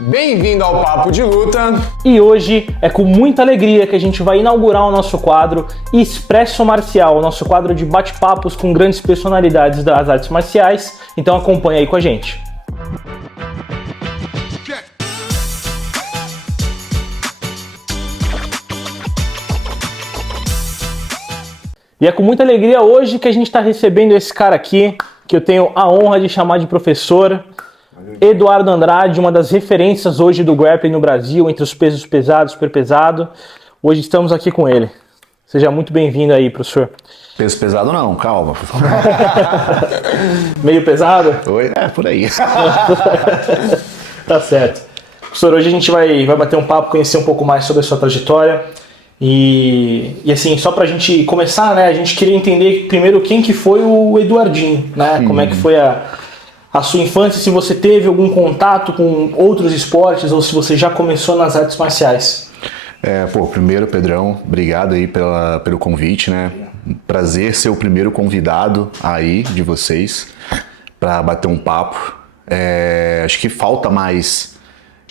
Bem-vindo ao Papo de Luta! E hoje é com muita alegria que a gente vai inaugurar o nosso quadro Expresso Marcial, o nosso quadro de bate-papos com grandes personalidades das artes marciais. Então acompanha aí com a gente. E é com muita alegria hoje que a gente está recebendo esse cara aqui, que eu tenho a honra de chamar de professor, Eduardo Andrade, uma das referências hoje do grappling no Brasil, entre os pesos pesados, super pesado. Hoje estamos aqui com ele. Seja muito bem-vindo aí, professor. Peso pesado não, calma. Meio pesado? Oi? É, por aí. Tá certo. Professor, hoje a gente vai bater um papo, conhecer um pouco mais sobre a sua trajetória. E assim, só pra gente começar, né, a gente queria entender primeiro quem que foi o Eduardinho, né? Como é que foi a sua infância, se você teve algum contato com outros esportes ou se você já começou nas artes marciais. Primeiro, Pedrão, obrigado aí pelo convite, né? Prazer ser o primeiro convidado aí de vocês para bater um papo. Acho que falta mais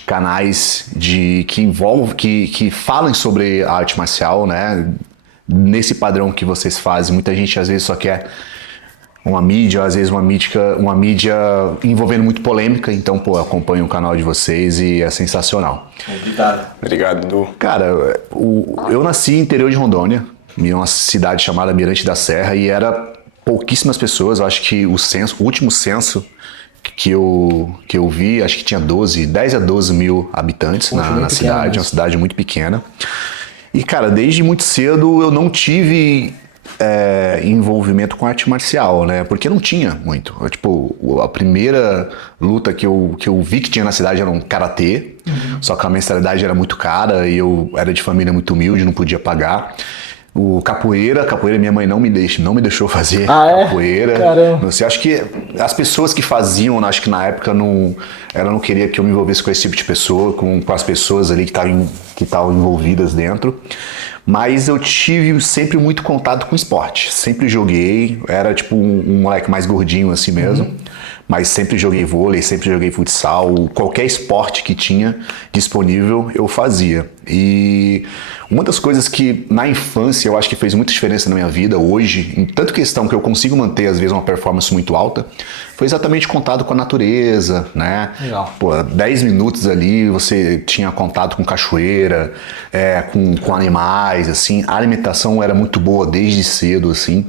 canais que falem sobre a arte marcial, né? Nesse padrão que vocês fazem. Muita gente às vezes só quer uma mídia, às vezes uma mídia envolvendo muito polêmica. Então, eu acompanho o canal de vocês e é sensacional. Obrigado, Edu. Cara, eu nasci no interior de Rondônia, em uma cidade chamada Mirante da Serra, e era pouquíssimas pessoas. Eu acho que o último censo que eu vi, acho que tinha 10 a 12 mil habitantes na cidade, uma cidade muito pequena. E, cara, desde muito cedo eu não tive envolvimento com arte marcial, né? Porque não tinha muito. A primeira luta que eu vi que tinha na cidade era um karatê, só que a mensalidade era muito cara e eu era de família muito humilde, não podia pagar. O capoeira minha mãe não me deixou fazer capoeira. Caramba. Não sei, acho que as pessoas que faziam, acho que na época ela não queria que eu me envolvesse com esse tipo de pessoa, com as pessoas ali que estavam envolvidas dentro. Mas eu tive sempre muito contato com esporte. Sempre joguei, era tipo um moleque mais gordinho assim mesmo. Mas sempre joguei vôlei, sempre joguei futsal, qualquer esporte que tinha disponível eu fazia. E uma das coisas que na infância eu acho que fez muita diferença na minha vida hoje, em tanto questão que eu consigo manter às vezes uma performance muito alta, foi exatamente contato com a natureza, né? Legal. 10 minutos ali você tinha contato com cachoeira, com animais, assim. A alimentação era muito boa desde cedo, assim.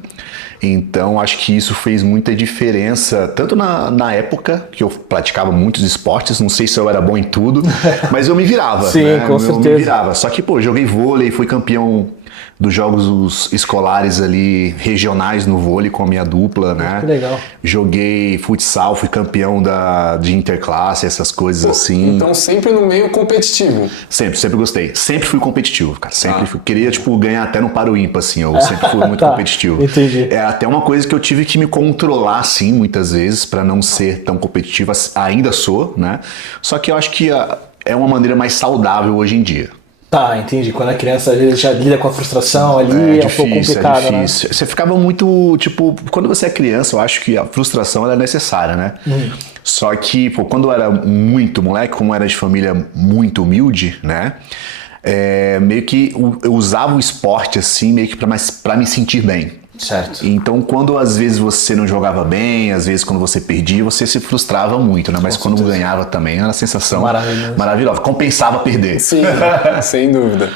Então acho que isso fez muita diferença, tanto na época que eu praticava muitos esportes, não sei se eu era bom em tudo, mas eu me virava. Sim, né? com certeza. Me virava. Só que, joguei vôlei, fui campeão dos jogos escolares ali, regionais no vôlei com a minha dupla, né? Que legal. Joguei futsal, fui campeão de interclasse, essas coisas assim. Então sempre no meio competitivo. Sempre gostei. Sempre fui competitivo, cara. Queria, ganhar até no paro ímpar, assim. Eu sempre fui muito competitivo. Entendi. É até uma coisa que eu tive que me controlar, assim, muitas vezes, pra não ser tão competitivo. Ainda sou, né? Só que eu acho que é uma maneira mais saudável hoje em dia. Tá, entendi. Quando a criança às vezes já lida com a frustração ali, é um pouco complicado, é difícil. Né? Você ficava muito, quando você é criança, eu acho que a frustração ela é necessária, né? Só que, quando eu era muito moleque, como eu era de família muito humilde, né? Meio que eu usava o esporte, assim, meio que pra me sentir bem. Certo. Então, quando às vezes você não jogava bem, às vezes quando você perdia, você se frustrava muito, né? Mas quando ganhava também, era uma sensação maravilhosa. Compensava perder. Sim, sem dúvida.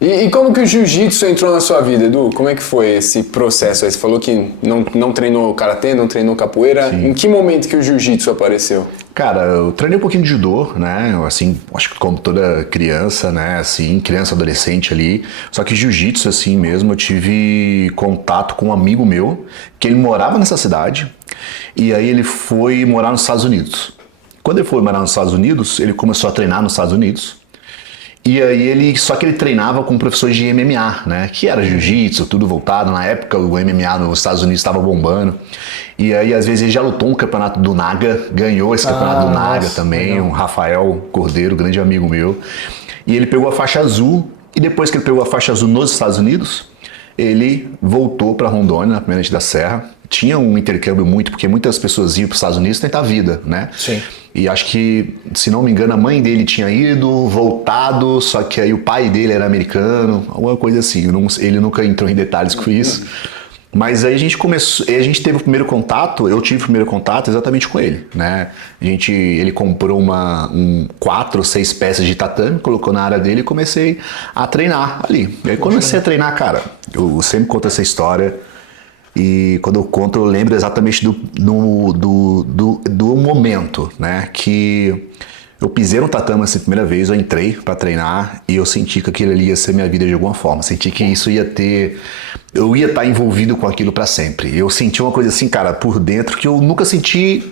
E como que o jiu-jitsu entrou na sua vida, Edu? Como é que foi esse processo aí? Você falou que não treinou karatê, não treinou capoeira. Sim. Em que momento que o jiu-jitsu apareceu? Cara, eu treinei um pouquinho de judô, né? Assim, acho que como toda criança, né? Assim, criança, adolescente ali. Só que jiu-jitsu, assim mesmo, eu tive contato com um amigo meu, que ele morava nessa cidade, e aí ele foi morar nos Estados Unidos. Quando ele foi morar nos Estados Unidos, ele começou a treinar nos Estados Unidos. E aí só que ele treinava com um professor de MMA, né? Que era jiu-jitsu, tudo voltado. Na época o MMA nos Estados Unidos estava bombando. E aí às vezes ele já lutou um campeonato do Naga, ganhou esse campeonato do Naga também, legal. Um Rafael Cordeiro, grande amigo meu. E ele pegou a faixa azul, e depois que ele pegou a faixa azul nos Estados Unidos, ele voltou para Rondônia, na Mirante da Serra, tinha um intercâmbio muito, porque muitas pessoas iam para os Estados Unidos tentar a vida, né? Sim. E acho que, se não me engano, a mãe dele tinha ido, voltado, só que aí o pai dele era americano, alguma coisa assim. Ele nunca entrou em detalhes com isso. Mas aí a gente teve o primeiro contato, eu tive o primeiro contato exatamente com ele, né? Ele comprou 4 ou 6 peças de tatame, colocou na área dele e comecei a treinar ali. E aí comecei a treinar, cara, eu sempre conto essa história e quando eu conto eu lembro exatamente do momento, né? Que eu pisei no tatame essa primeira vez, eu entrei pra treinar e eu senti que aquilo ali ia ser minha vida de alguma forma. Senti que isso ia ter... Eu ia estar envolvido com aquilo pra sempre. Eu senti uma coisa assim, cara, por dentro que eu nunca senti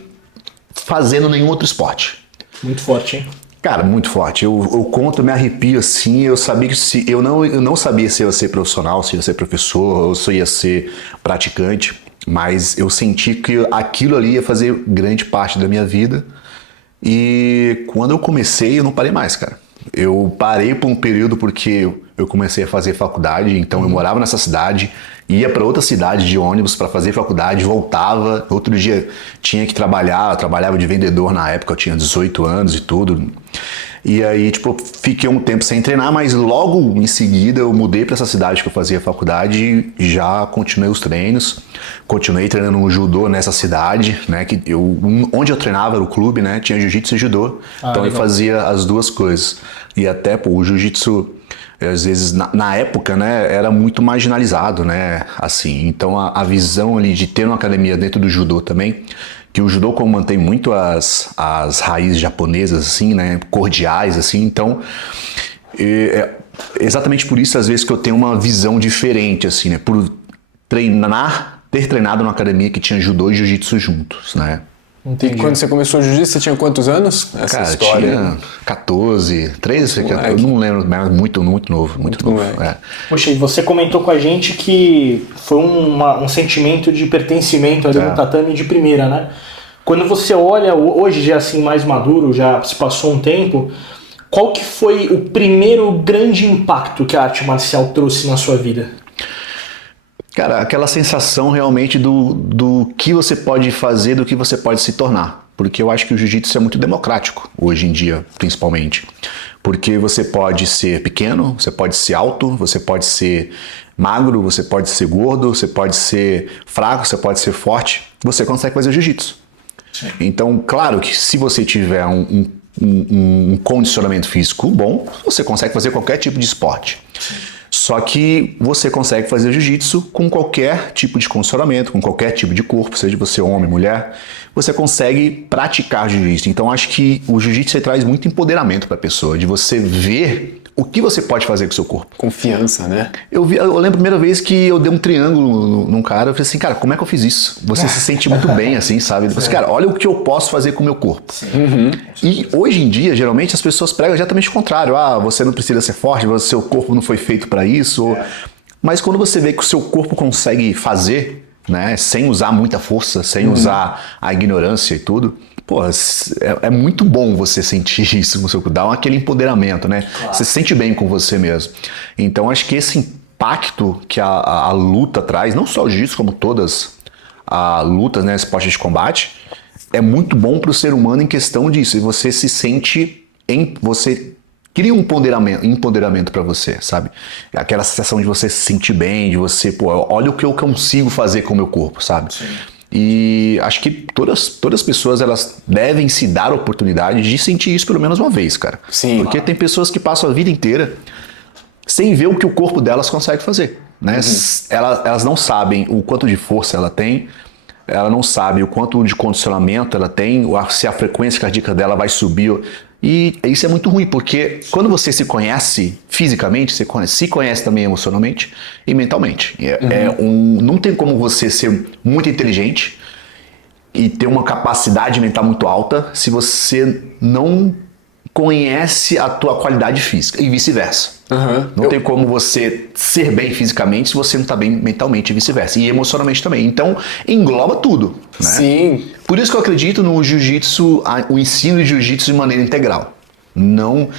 fazendo nenhum outro esporte. Muito forte, hein? Cara, muito forte. Eu conto, eu me arrepio assim, eu sabia que eu não sabia se eu ia ser profissional, se eu ia ser professor, ou se eu ia ser praticante, mas eu senti que aquilo ali ia fazer grande parte da minha vida. E quando eu comecei, eu não parei mais, cara. Eu parei por um período porque eu comecei a fazer faculdade, então eu morava nessa cidade, ia para outra cidade de ônibus para fazer faculdade, voltava, outro dia tinha que trabalhar, eu trabalhava de vendedor na época, eu tinha 18 anos e tudo. E aí, tipo, fiquei um tempo sem treinar, mas logo em seguida eu mudei para essa cidade que eu fazia faculdade e já continuei os treinos. Continuei treinando no judô nessa cidade, né? Onde eu treinava era o clube, né? Tinha jiu-jitsu e judô. Então legal. Eu fazia as duas coisas. E até, o jiu-jitsu, às vezes, na época, né? Era muito marginalizado, né? Assim, então a visão ali de ter uma academia dentro do judô também, que o judô como mantém muito as raízes japonesas, assim, né, cordiais, assim, então, exatamente por isso, às vezes, que eu tenho uma visão diferente, assim, né, por ter treinado numa academia que tinha judô e jiu-jitsu juntos, né. Entendi. E quando você começou jiu-jitsu, você tinha quantos anos? Essa cara, história? Tinha 14, 13, eu não lembro, mas muito novo, muito novo. É. Poxa, e você comentou com a gente que foi um sentimento de pertencimento ali no tatame de primeira, né? Quando você olha, hoje já assim mais maduro, já se passou um tempo, qual que foi o primeiro grande impacto que a arte marcial trouxe na sua vida? Cara, aquela sensação realmente do que você pode fazer, do que você pode se tornar. Porque eu acho que o jiu-jitsu é muito democrático, hoje em dia, principalmente. Porque você pode ser pequeno, você pode ser alto, você pode ser magro, você pode ser gordo, você pode ser fraco, você pode ser forte. Você consegue fazer jiu-jitsu. Então, claro que se você tiver um condicionamento físico bom, você consegue fazer qualquer tipo de esporte. Só que você consegue fazer jiu-jitsu com qualquer tipo de condicionamento, com qualquer tipo de corpo, seja você homem, mulher, você consegue praticar jiu-jitsu. Então acho que o jiu-jitsu traz muito empoderamento para a pessoa, de você ver o que você pode fazer com o seu corpo. Confiança, né? Eu lembro a primeira vez que eu dei um triângulo num cara, eu falei assim, cara, como é que eu fiz isso? Você se sente muito bem, assim, sabe? Você, cara, olha o que eu posso fazer com o meu corpo. Uhum. E hoje em dia, geralmente, as pessoas pregam exatamente o contrário. Ah, você não precisa ser forte, seu corpo não foi feito para isso. Mas quando você vê que o seu corpo consegue fazer, né, sem usar muita força, sem usar a ignorância e tudo, pô, é muito bom você sentir isso com o seu corpo, dá aquele empoderamento, né? Claro. Você se sente bem com você mesmo. Então acho que esse impacto que a luta traz, não só o jiu-jitsu, como todas as lutas, né, esportes de combate, é muito bom para o ser humano em questão disso. E você se sente você cria um empoderamento para você, sabe? Aquela sensação de você se sentir bem, de você, pô, olha o que eu consigo fazer com o meu corpo, sabe? Sim. E acho que todas as pessoas, elas devem se dar a oportunidade de sentir isso pelo menos uma vez, cara. Sim. Porque tem pessoas que passam a vida inteira sem ver o que o corpo delas consegue fazer, né? Elas não sabem o quanto de força ela tem, ela não sabe o quanto de condicionamento ela tem, se a frequência cardíaca dela vai subir. E isso é muito ruim, porque quando você se conhece fisicamente, você se conhece também emocionalmente e mentalmente. Não tem como você ser muito inteligente e ter uma capacidade mental muito alta se você não conhece a tua qualidade física e vice-versa. Não tem como você ser bem fisicamente se você não está bem mentalmente e vice-versa. E emocionalmente também. Então, engloba tudo, né? Sim. Por isso que eu acredito no jiu-jitsu, o ensino de jiu-jitsu de maneira integral. Não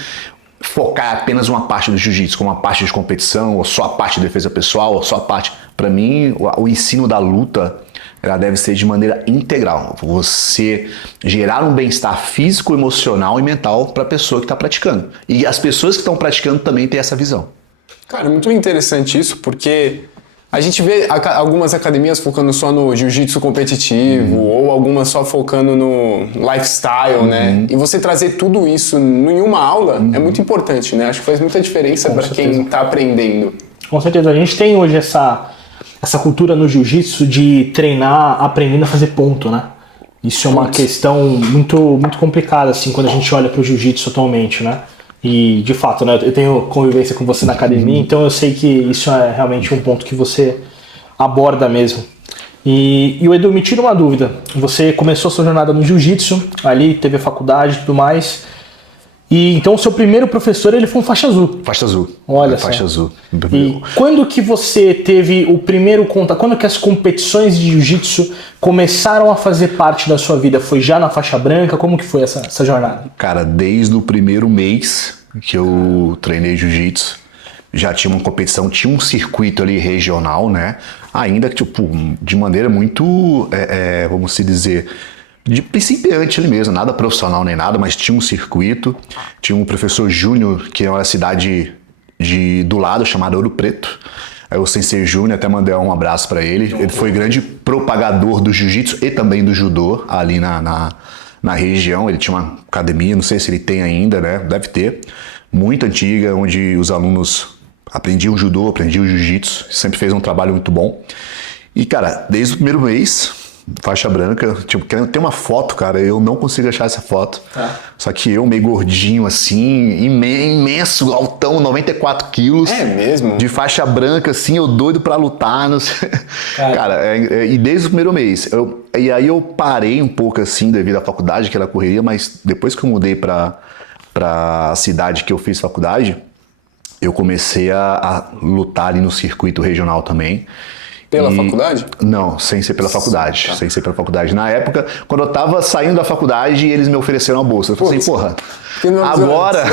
focar apenas uma parte do jiu-jitsu, como uma parte de competição, ou só a parte de defesa pessoal, ou só a parte... Para mim, o ensino da luta ela deve ser de maneira integral. Você gerar um bem-estar físico, emocional e mental para a pessoa que está praticando. E as pessoas que estão praticando também têm essa visão. Cara, é muito interessante isso, porque a gente vê algumas academias focando só no jiu-jitsu competitivo, ou algumas só focando no lifestyle, né? E você trazer tudo isso em uma aula é muito importante, né? Acho que faz muita diferença para quem está aprendendo. Com certeza. A gente tem hoje essa cultura no jiu-jitsu de treinar aprendendo a fazer ponto, né? Isso é uma questão muito, muito complicada, assim, quando a gente olha para o jiu-jitsu atualmente, né? E, de fato, né, eu tenho convivência com você na academia, então eu sei que isso é realmente um ponto que você aborda mesmo. E o Edu, me tira uma dúvida. Você começou a sua jornada no jiu-jitsu, ali teve a faculdade e tudo mais. E então o seu primeiro professor, ele foi um faixa azul. Faixa azul. Olha só. Faixa azul. E quando que você teve o primeiro contato? Quando que as competições de jiu-jitsu começaram a fazer parte da sua vida? Foi já na faixa branca? Como que foi essa jornada? Cara, desde o primeiro mês que eu treinei jiu-jitsu, já tinha uma competição, tinha um circuito ali regional, né? Ainda que, tipo, de maneira muito, vamos se dizer, de principiante ali mesmo, nada profissional nem nada, mas tinha um circuito, tinha um professor Júnior, que é uma cidade do lado, chamada Ouro Preto. Aí o Sensei Júnior, até mandei um abraço para ele. Ele foi grande propagador do jiu-jitsu e também do judô ali na região. Ele tinha uma academia, não sei se ele tem ainda, né? Deve ter. Muito antiga, onde os alunos aprendiam judô, aprendiam jiu-jitsu. Sempre fez um trabalho muito bom. E, cara, desde o primeiro mês, faixa branca, tipo, tem uma foto, cara, eu não consigo achar essa foto. Tá. Só que eu, meio gordinho, assim, imenso, altão, 94 quilos. É mesmo? De faixa branca, assim, eu doido pra lutar. Não sei. Cara, e desde o primeiro mês. E aí eu parei um pouco, assim, devido à faculdade, que era correria, mas depois que eu mudei pra cidade que eu fiz faculdade, eu comecei a lutar ali no circuito regional também. Pela faculdade? Não, sem ser pela faculdade. Tá. Sem ser pela faculdade. Na época, quando eu tava saindo da faculdade, eles me ofereceram uma bolsa. Eu falei assim, porra, agora...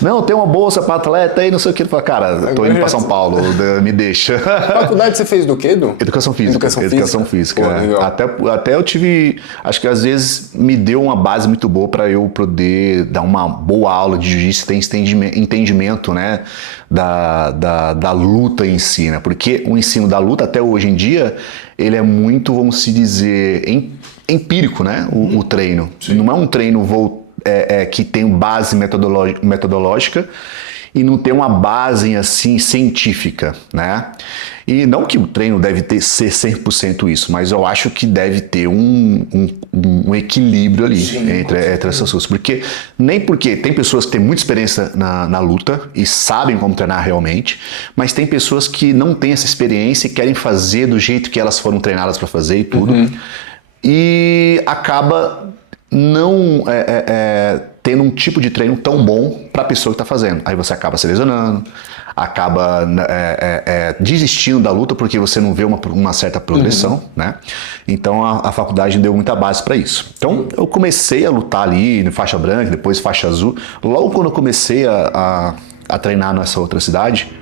Não, tem uma bolsa pra atleta aí, não sei o que. Eu falei, cara, tô indo pra São Paulo, me deixa. Faculdade você fez do quê, Edu? Educação física. Educação física. Pô, até eu tive... Acho que às vezes me deu uma base muito boa pra eu poder dar uma boa aula de jiu-jitsu, ter entendimento, né, da luta em si, né? Porque o ensino da luta, até hoje em dia, ele é muito, vamos se dizer, empírico, né? O treino. Sim. Não é um treino que tem base metodológica e não tem uma base, assim, científica, né? E não que o treino deve ser 100% isso, mas eu acho que deve ter um equilíbrio ali. Sim, entre essas coisas. Porque tem pessoas que têm muita experiência na luta e sabem como treinar realmente, mas tem pessoas que não têm essa experiência e querem fazer do jeito que elas foram treinadas para fazer e tudo. E acaba não tendo um tipo de treino tão bom para a pessoa que está fazendo. Aí você acaba se lesionando, acaba desistindo da luta porque você não vê uma certa progressão, né? Então a faculdade deu muita base para isso. Então eu comecei a lutar ali no faixa branca, depois faixa azul. Logo quando eu comecei a treinar nessa outra cidade,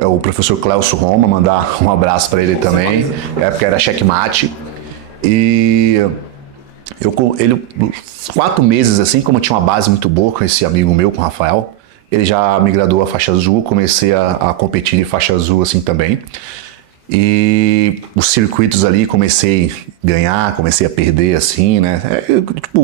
o professor Clélcio Roma, mandar um abraço para ele também, porque era checkmate. E ele 4 meses assim, como eu tinha uma base muito boa com esse amigo meu, com o Rafael, ele já me graduou a faixa azul, comecei a competir de faixa azul assim também. E os circuitos ali comecei a ganhar, comecei a perder assim, né?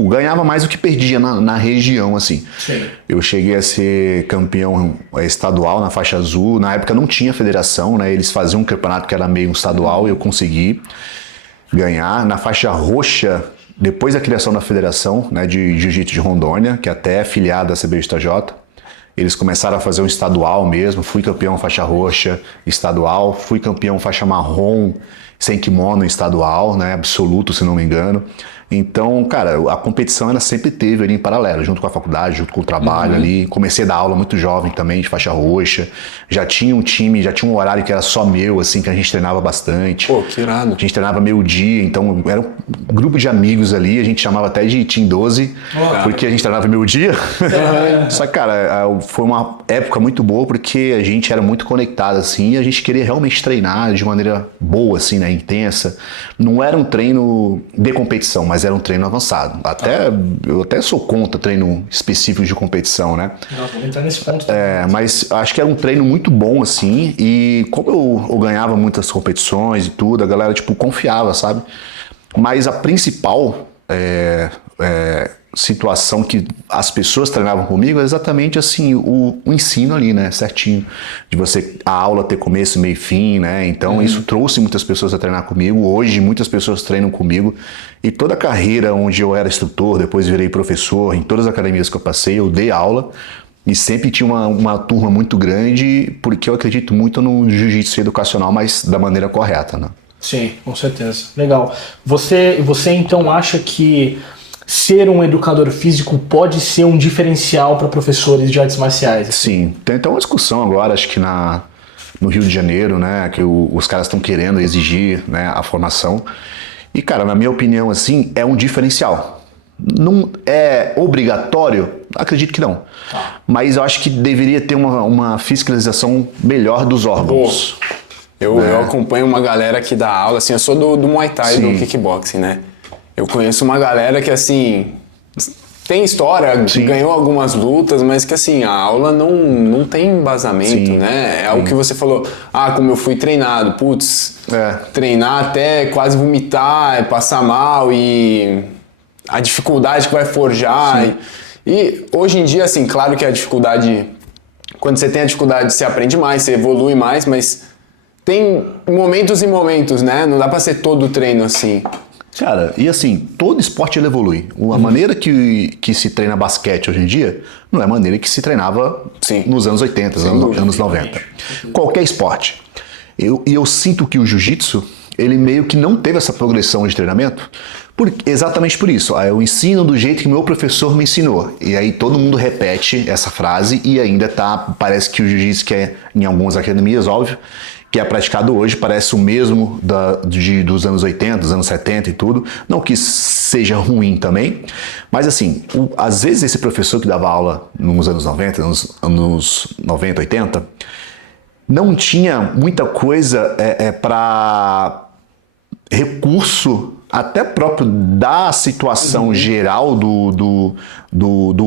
Ganhava mais do que perdia na região assim. Sim. Eu cheguei a ser campeão estadual na faixa azul, na época não tinha federação, né? Eles faziam um campeonato que era meio estadual e eu consegui ganhar. Na faixa roxa, depois da criação da federação, né, de Jiu-Jitsu de Rondônia, que até é filiada à CBJJ, eles começaram a fazer um estadual mesmo. Fui campeão faixa roxa estadual, fui campeão faixa marrom sem kimono estadual, né, absoluto, se não me engano. Então, cara, a competição ela sempre teve ali em paralelo, junto com a faculdade, junto com o trabalho ali. Comecei a dar aula muito jovem também, de faixa roxa. Já tinha um time, já tinha um horário que era só meu, assim, que a gente treinava bastante. Pô, que irado. A gente treinava meio-dia, então era um grupo de amigos ali, a gente chamava até de Team 12, porque a gente treinava meio-dia. Só que, cara, foi uma época muito boa porque a gente era muito conectado, assim, e a gente queria realmente treinar de maneira boa, assim, né, intensa. Não era um treino de competição, mas era um treino avançado. Eu até sou contra treino específico de competição, né? Não, vou entrar nesse ponto também. Mas acho que era um treino muito bom, assim, e como eu ganhava muitas competições e tudo, a galera, tipo, confiava, sabe? Mas a principal situação que as pessoas treinavam comigo é exatamente, assim, o ensino ali, né, certinho, de você, a aula ter começo, meio e fim, né, então isso trouxe muitas pessoas a treinar comigo. Hoje muitas pessoas treinam comigo, e toda a carreira onde eu era instrutor, depois virei professor, em todas as academias que eu passei, eu dei aula, e sempre tinha uma turma muito grande, porque eu acredito muito no jiu-jitsu educacional, mas da maneira correta, né. Sim, com certeza. Legal. Você então acha que ser um educador físico pode ser um diferencial para professores de artes marciais? Sim, tem até uma discussão agora, acho que no Rio de Janeiro, né, que os caras estão querendo exigir, né, a formação. E, cara, na minha opinião, assim, é um diferencial. Não é obrigatório? Acredito que não. Mas eu acho que deveria ter uma fiscalização melhor dos órgãos. Eu acompanho uma galera que dá aula, assim, eu sou do Muay Thai, Sim. do kickboxing, né? Eu conheço uma galera que, assim, tem história, Sim. ganhou algumas lutas, mas que, assim, a aula não tem embasamento, Sim. né? É algo que você falou, como eu fui treinado, putz, treinar até quase vomitar, passar mal e a dificuldade que vai forjar. E hoje em dia, assim, claro que a dificuldade, quando você tem a dificuldade, você aprende mais, você evolui mais, mas tem momentos e momentos, né? Não dá pra ser todo o treino assim. Cara, e assim, todo esporte ele evolui. A maneira que se treina basquete hoje em dia não é a maneira que se treinava nos anos 80, anos 90. Qualquer esporte. Eu sinto que o jiu-jitsu, ele meio que não teve essa progressão de treinamento, exatamente por isso. Eu ensino do jeito que meu professor me ensinou. E aí todo mundo repete essa frase e ainda parece que o jiu-jitsu, que é em algumas academias, óbvio, que é praticado hoje, parece o mesmo dos anos 80, dos anos 70 e tudo. Não que seja ruim também, mas assim, às vezes esse professor que dava aula nos anos 90, nos anos 90, 80, não tinha muita coisa para recurso, até próprio da situação geral do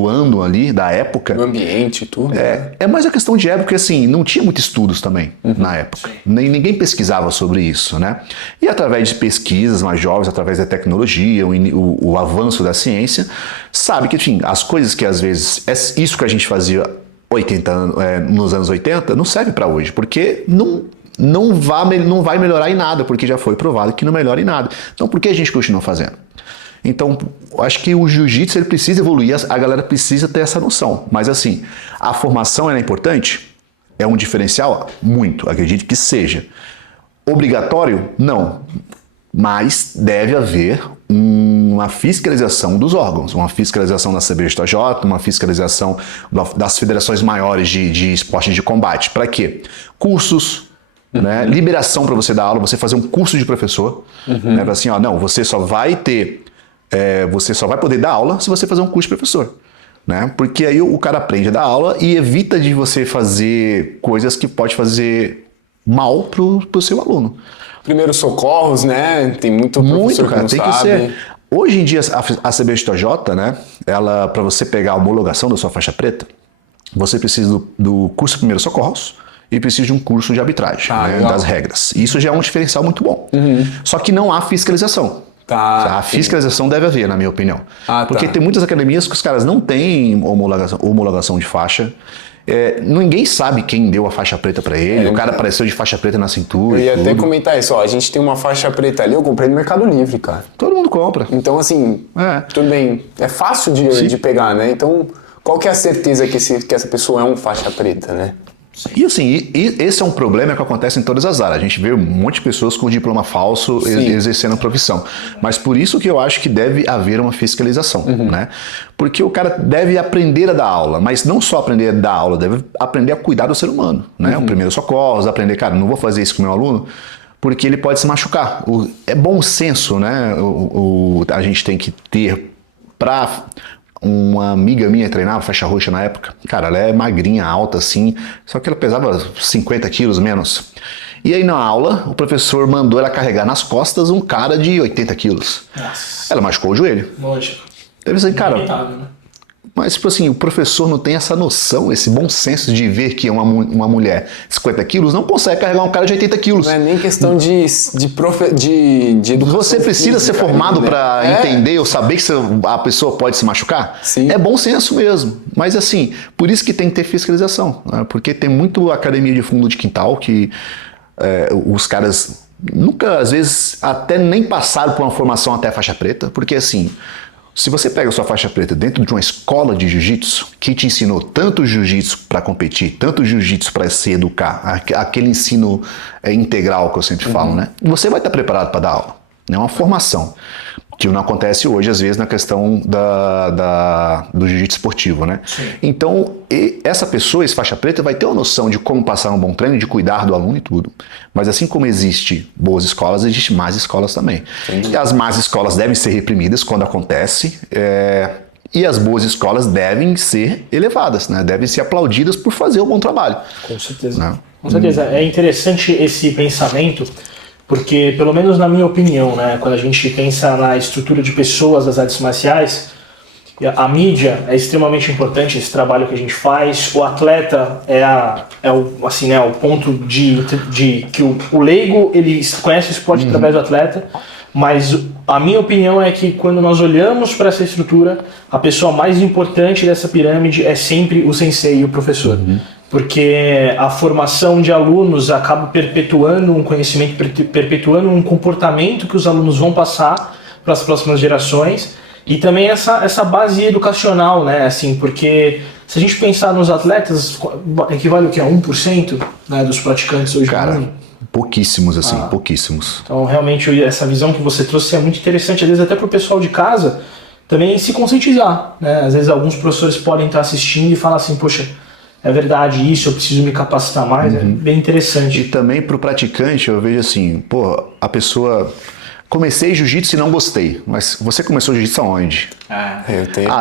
ano ali, da época. Do ambiente e tudo. É mais a questão de época, porque assim, não tinha muitos estudos também na época. Ninguém pesquisava sobre isso, né? E através de pesquisas mais jovens, através da tecnologia, o avanço da ciência, sabe que, enfim, as coisas que às vezes, isso que a gente fazia 80 anos, nos anos 80, não serve para hoje, porque não vai melhorar em nada, porque já foi provado que não melhora em nada. Então, por que a gente continua fazendo? Então, acho que o jiu-jitsu ele precisa evoluir, a galera precisa ter essa noção. Mas assim, a formação é importante? É um diferencial? Muito, acredito que seja. Obrigatório? Não. Mas deve haver uma fiscalização dos órgãos, uma fiscalização da CBJJ, uma fiscalização das federações maiores de esportes de combate. Para quê? Cursos, né? Liberação para você dar aula, você fazer um curso de professor, né? Assim, não, você só vai poder dar aula se você fazer um curso de professor, né? Porque aí o cara aprende a dar aula e evita de você fazer coisas que pode fazer mal pro seu aluno. Primeiros socorros, né? Tem muito professor cara, que não tem sabe. Que ser. Hoje em dia a CBJJ, né? Ela, para você pegar a homologação da sua faixa preta, você precisa do curso de primeiros socorros e precisa de um curso de arbitragem, né, das regras. Isso já é um diferencial muito bom. Só que não há fiscalização. A fiscalização deve haver, na minha opinião. Porque tem muitas academias que os caras não têm homologação de faixa. Ninguém sabe quem deu a faixa preta pra ele. O cara apareceu de faixa preta na cintura. Eu ia até comentar isso. A gente tem uma faixa preta ali, eu comprei no Mercado Livre, cara. Todo mundo compra. Então, assim, tudo bem. É fácil de pegar, né? Então, qual que é a certeza que essa pessoa é um faixa preta, né? E assim, esse é um problema que acontece em todas as áreas. A gente vê um monte de pessoas com diploma falso exercendo a profissão. Mas por isso que eu acho que deve haver uma fiscalização, né? Porque o cara deve aprender a dar aula, mas não só aprender a dar aula, deve aprender a cuidar do ser humano, né? O primeiro socorro, aprender, cara, não vou fazer isso com o meu aluno, porque ele pode se machucar. É bom senso, né? A gente tem que ter para... Uma amiga minha treinava faixa roxa na época. Cara, ela é magrinha, alta assim, só que ela pesava 50 quilos menos. E aí na aula, o professor mandou ela carregar nas costas um cara de 80 quilos. Nossa. Ela machucou o joelho. Lógico. Deve ser, cara... Né? Mas, tipo assim, o professor não tem essa noção, esse bom senso de ver que uma mulher de 50 quilos não consegue carregar um cara de 80 quilos. Não é nem questão de educação. Você precisa ser formado né? para entender ou saber que a pessoa pode se machucar? Sim. É bom senso mesmo. Mas assim, por isso que tem que ter fiscalização. Né? Porque tem muito academia de fundo de quintal que os caras nunca, às vezes, até nem passaram por uma formação até faixa preta. Porque assim... Se você pega a sua faixa preta dentro de uma escola de jiu-jitsu que te ensinou tanto jiu-jitsu para competir, tanto jiu-jitsu para se educar, aquele ensino integral que eu sempre falo, né? Você vai estar preparado para dar aula. É uma formação que não acontece hoje, às vezes, na questão do jiu-jitsu esportivo, né? Sim. Então, essa pessoa, esse faixa preta, vai ter uma noção de como passar um bom treino, de cuidar do aluno e tudo. Mas assim como existe boas escolas, existe más escolas também. Sim. E as más escolas devem ser reprimidas quando acontece, e as boas escolas devem ser elevadas, né? Devem ser aplaudidas por fazer um bom trabalho. Com certeza. Né? Com certeza. É interessante esse pensamento, porque, pelo menos na minha opinião, né, quando a gente pensa na estrutura de pessoas das artes marciais, a mídia é extremamente importante, esse trabalho que a gente faz. O atleta o ponto de que o leigo ele conhece o esporte através do atleta, mas a minha opinião é que quando nós olhamos para essa estrutura, a pessoa mais importante dessa pirâmide é sempre o sensei e o professor. Porque a formação de alunos acaba perpetuando um conhecimento, perpetuando um comportamento que os alunos vão passar para as próximas gerações, e também essa base educacional, né? Assim, porque se a gente pensar nos atletas, equivale o que? A 1%, né, dos praticantes hoje no mundo? Pouquíssimos, assim, pouquíssimos. Então, realmente, essa visão que você trouxe é muito interessante, às vezes até para o pessoal de casa também se conscientizar, né? Às vezes alguns professores podem estar assistindo e falar assim, poxa, é verdade isso, eu preciso me capacitar mais, é bem interessante. E também para o praticante, eu vejo assim, a pessoa... Comecei jiu-jitsu e não gostei, mas você começou jiu-jitsu aonde?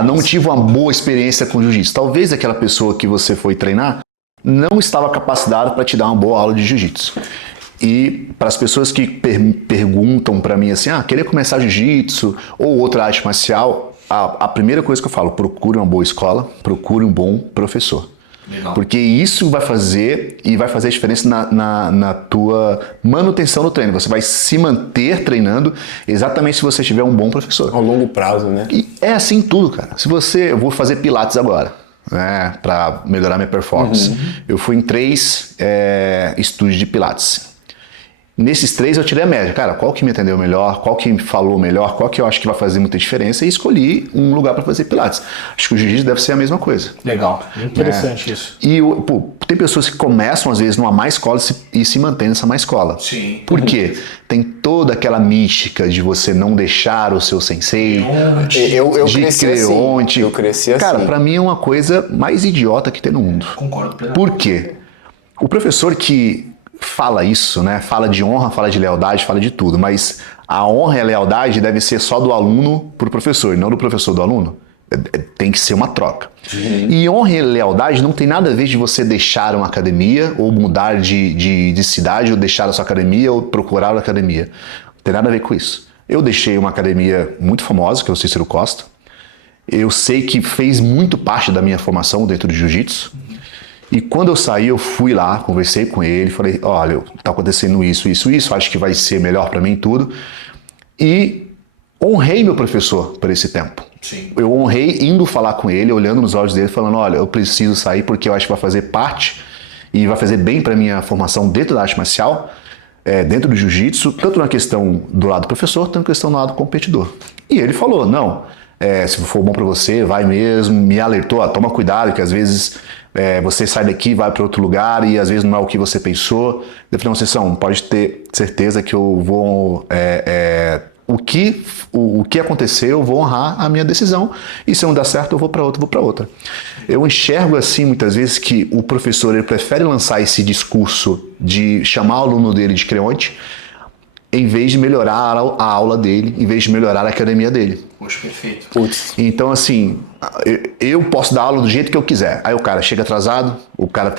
Não tive uma boa experiência com jiu-jitsu. Talvez aquela pessoa que você foi treinar não estava capacitada para te dar uma boa aula de jiu-jitsu. E para as pessoas que perguntam para mim assim, querer começar jiu-jitsu ou outra arte marcial, a primeira coisa que eu falo, procure uma boa escola, procure um bom professor. Legal. Porque isso vai fazer a diferença na tua manutenção do treino. Você vai se manter treinando exatamente se você tiver um bom professor. Ao longo prazo, né? E é assim tudo, cara. Eu vou fazer pilates agora, né, para melhorar minha performance. Eu fui em 3 estúdios de pilates. Nesses 3 eu tirei a média. Cara, qual que me atendeu melhor, qual que me falou melhor, qual que eu acho que vai fazer muita diferença, e escolhi um lugar para fazer pilates. Acho que o jiu-jitsu deve ser a mesma coisa. Legal, interessante isso. E tem pessoas que começam às vezes numa má escola e se mantêm nessa má escola. Sim. Por quê? Tem toda aquela mística de você não deixar o seu sensei, Eu cresci assim. Cara, pra mim é uma coisa mais idiota que tem no mundo. Concordo plenamente. Por quê? O professor que fala isso, né? Fala de honra, fala de lealdade, fala de tudo, mas a honra e a lealdade deve ser só do aluno pro professor, não do professor do aluno. Tem que ser uma troca. E honra e lealdade não tem nada a ver de você deixar uma academia, ou mudar de cidade, ou deixar a sua academia, ou procurar a academia. Não tem nada a ver com isso. Eu deixei uma academia muito famosa, que é o Cícero Costa. Eu sei que fez muito parte da minha formação dentro do jiu-jitsu. E quando eu saí, eu fui lá, conversei com ele, falei, olha, tá acontecendo isso, acho que vai ser melhor para mim tudo. E honrei meu professor por esse tempo. Sim. Eu honrei indo falar com ele, olhando nos olhos dele, falando, olha, eu preciso sair porque eu acho que vai fazer parte e vai fazer bem para minha formação dentro da arte marcial, dentro do jiu-jitsu, tanto na questão do lado do professor, tanto na questão do lado do competidor. E ele falou, não, se for bom pra você, vai mesmo, me alertou, toma cuidado, que às vezes você sai daqui, vai para outro lugar e às vezes não é o que você pensou. Eu falei, Conceição, pode ter certeza que eu vou... o que acontecer, eu vou honrar a minha decisão, e se não dar certo, eu vou para outra. Eu enxergo assim, muitas vezes, que o professor ele prefere lançar esse discurso de chamar o aluno dele de creonte, em vez de melhorar a aula dele, em vez de melhorar a academia dele. Poxa, perfeito. Putz. Então, assim, eu posso dar aula do jeito que eu quiser. Aí o cara chega atrasado, o cara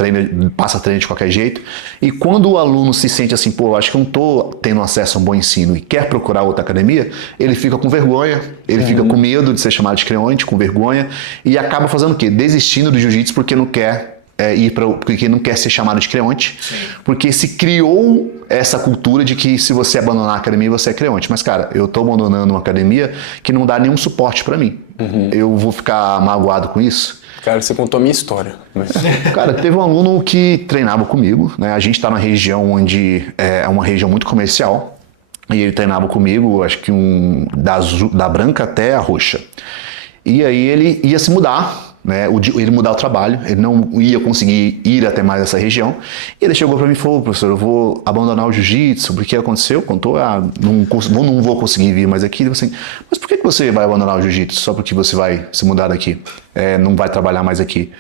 passa treino de qualquer jeito. E quando o aluno se sente assim, pô, acho que eu não tô tendo acesso a um bom ensino e quer procurar outra academia, ele fica com vergonha, ele fica com medo de ser chamado de creonte, com vergonha, e acaba fazendo o quê? Desistindo do jiu-jitsu porque não quer porque não quer ser chamado de creonte, porque se criou essa cultura de que se você abandonar a academia, você é creonte. Mas, cara, eu tô abandonando uma academia que não dá nenhum suporte pra mim. Eu vou ficar magoado com isso? Cara, você contou a minha história. Mas... Cara, teve um aluno que treinava comigo, né? A gente tá numa região onde é uma região muito comercial, e ele treinava comigo, acho que da branca até a roxa. E aí ele ia se mudar, né? Ele mudar o trabalho, ele não ia conseguir ir até mais essa região. E ele chegou para mim e falou, professor, eu vou abandonar o jiu-jitsu, porque aconteceu, contou, não vou conseguir vir mais aqui. Assim, mas por que você vai abandonar o jiu-jitsu só porque você vai se mudar daqui? Não vai trabalhar mais aqui?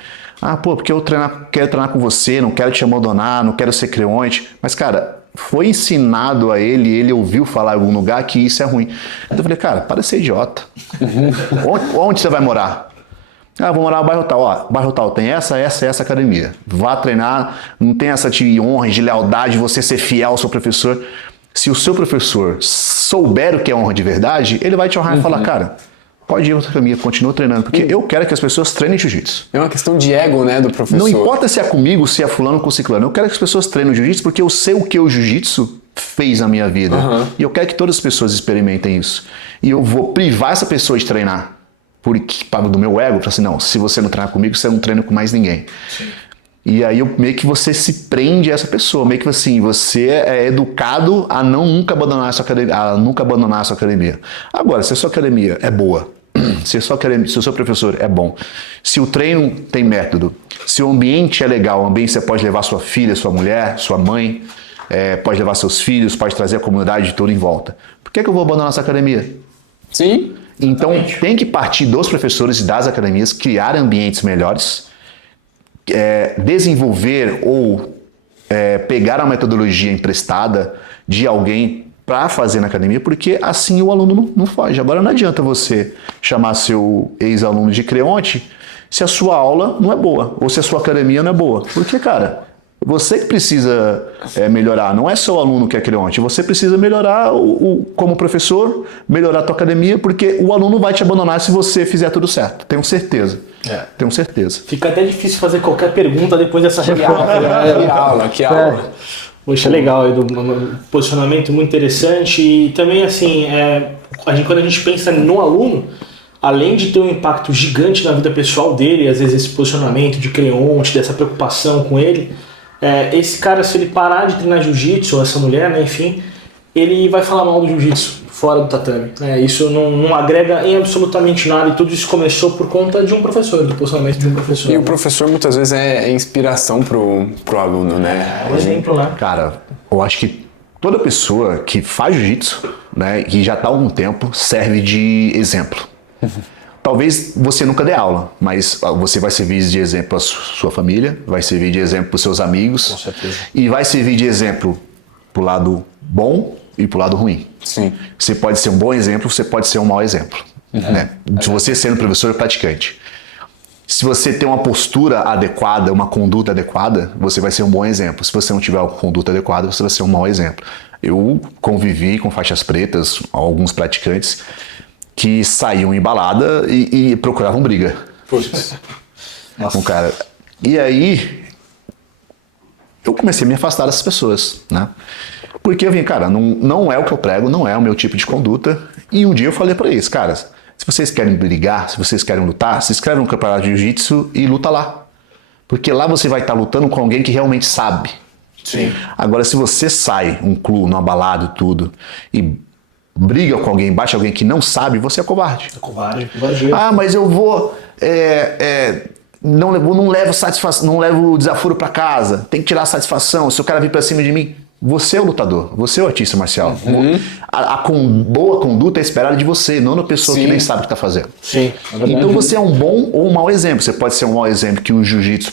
Ah, pô, porque eu quero treinar com você, não quero te abandonar, não quero ser creonte. Mas, cara, foi ensinado a ele ouviu falar em algum lugar que isso é ruim. Então eu falei, cara, para de ser idiota. Onde você vai morar? Ah, vou morar no bairro tal. Ó, bairro tal tem essa academia. Vá treinar, não tem essa de honra, de lealdade, você ser fiel ao seu professor. Se o seu professor souber o que é honra de verdade, ele vai te honrar e falar, cara, pode ir pra outra academia, continua treinando, porque eu quero que as pessoas treinem jiu-jitsu. É uma questão de ego, né, do professor. Não importa se é comigo, se é fulano ou com ciclano, eu quero que as pessoas treinem jiu-jitsu porque eu sei o que o jiu-jitsu fez na minha vida. E eu quero que todas as pessoas experimentem isso. E eu vou privar essa pessoa de treinar. Do meu ego, para assim, não, se você não treinar comigo, você não treina com mais ninguém. Sim. E aí meio que você se prende a essa pessoa, meio que assim, você é educado a nunca abandonar a sua academia. Agora, se a sua academia é boa, se o seu professor é bom, se o treino tem método, se o ambiente é legal, o ambiente você pode levar sua filha, sua mulher, sua mãe, pode levar seus filhos, pode trazer a comunidade toda em volta. Por que eu vou abandonar essa academia? Sim. Então tem que partir dos professores e das academias, criar ambientes melhores, desenvolver ou pegar a metodologia emprestada de alguém para fazer na academia, porque assim o aluno não foge. Agora não adianta você chamar seu ex-aluno de creonte se a sua aula não é boa, ou se a sua academia não é boa. Porque, cara, você que precisa melhorar, não é só o aluno que é creonte, você precisa melhorar como professor, melhorar a tua academia, porque o aluno vai te abandonar se você fizer tudo certo, tenho certeza. Tenho certeza. Fica até difícil fazer qualquer pergunta depois dessa resposta. Que aula. Poxa, legal, Edu, um posicionamento muito interessante e também assim, quando a gente pensa no aluno, além de ter um impacto gigante na vida pessoal dele, às vezes esse posicionamento de creonte, dessa preocupação com ele, esse cara, se ele parar de treinar jiu-jitsu, ou essa mulher, né, enfim, ele vai falar mal do jiu-jitsu fora do tatame. Isso não agrega em absolutamente nada e tudo isso começou por conta de um professor, do posicionamento de um professor. E o professor muitas vezes é inspiração pro aluno, né? Um exemplo, né? Cara, eu acho que toda pessoa que faz jiu-jitsu, né, e já está há algum tempo, serve de exemplo. Talvez você nunca dê aula, mas você vai servir de exemplo para sua família, vai servir de exemplo para os seus amigos. Com certeza. E vai servir de exemplo pro lado bom e pro lado ruim. Sim. Você pode ser um bom exemplo, você pode ser um mau exemplo. Né? Se você sendo professor praticante. Se você tem uma postura adequada, uma conduta adequada, você vai ser um bom exemplo. Se você não tiver uma conduta adequada, você vai ser um mau exemplo. Eu convivi com faixas pretas, alguns praticantes, que saíam em balada e procuravam briga. Poxa. Um cara. E aí, eu comecei a me afastar dessas pessoas, né? Porque eu vim, cara, não é o que eu prego, não é o meu tipo de conduta. E um dia eu falei pra eles, cara, se vocês querem brigar, se vocês querem lutar, se inscreve no campeonato de jiu-jitsu e luta lá. Porque lá você vai estar lutando com alguém que realmente sabe. Sim. Agora, se você sai, um clube, numa balada e tudo, e briga com alguém, bate alguém que não sabe, você é covarde. É covarde. Covardia. Ah, mas eu vou... não levo satisfação, não levo desaforo pra casa, tem que tirar a satisfação, se o cara vir pra cima de mim, você é o lutador, você é o artista marcial. A boa conduta é esperada de você, não da pessoa que nem sabe o que tá fazendo. Sim, é verdade. Então você é um bom ou um mau exemplo. Você pode ser um mau exemplo que o jiu-jitsu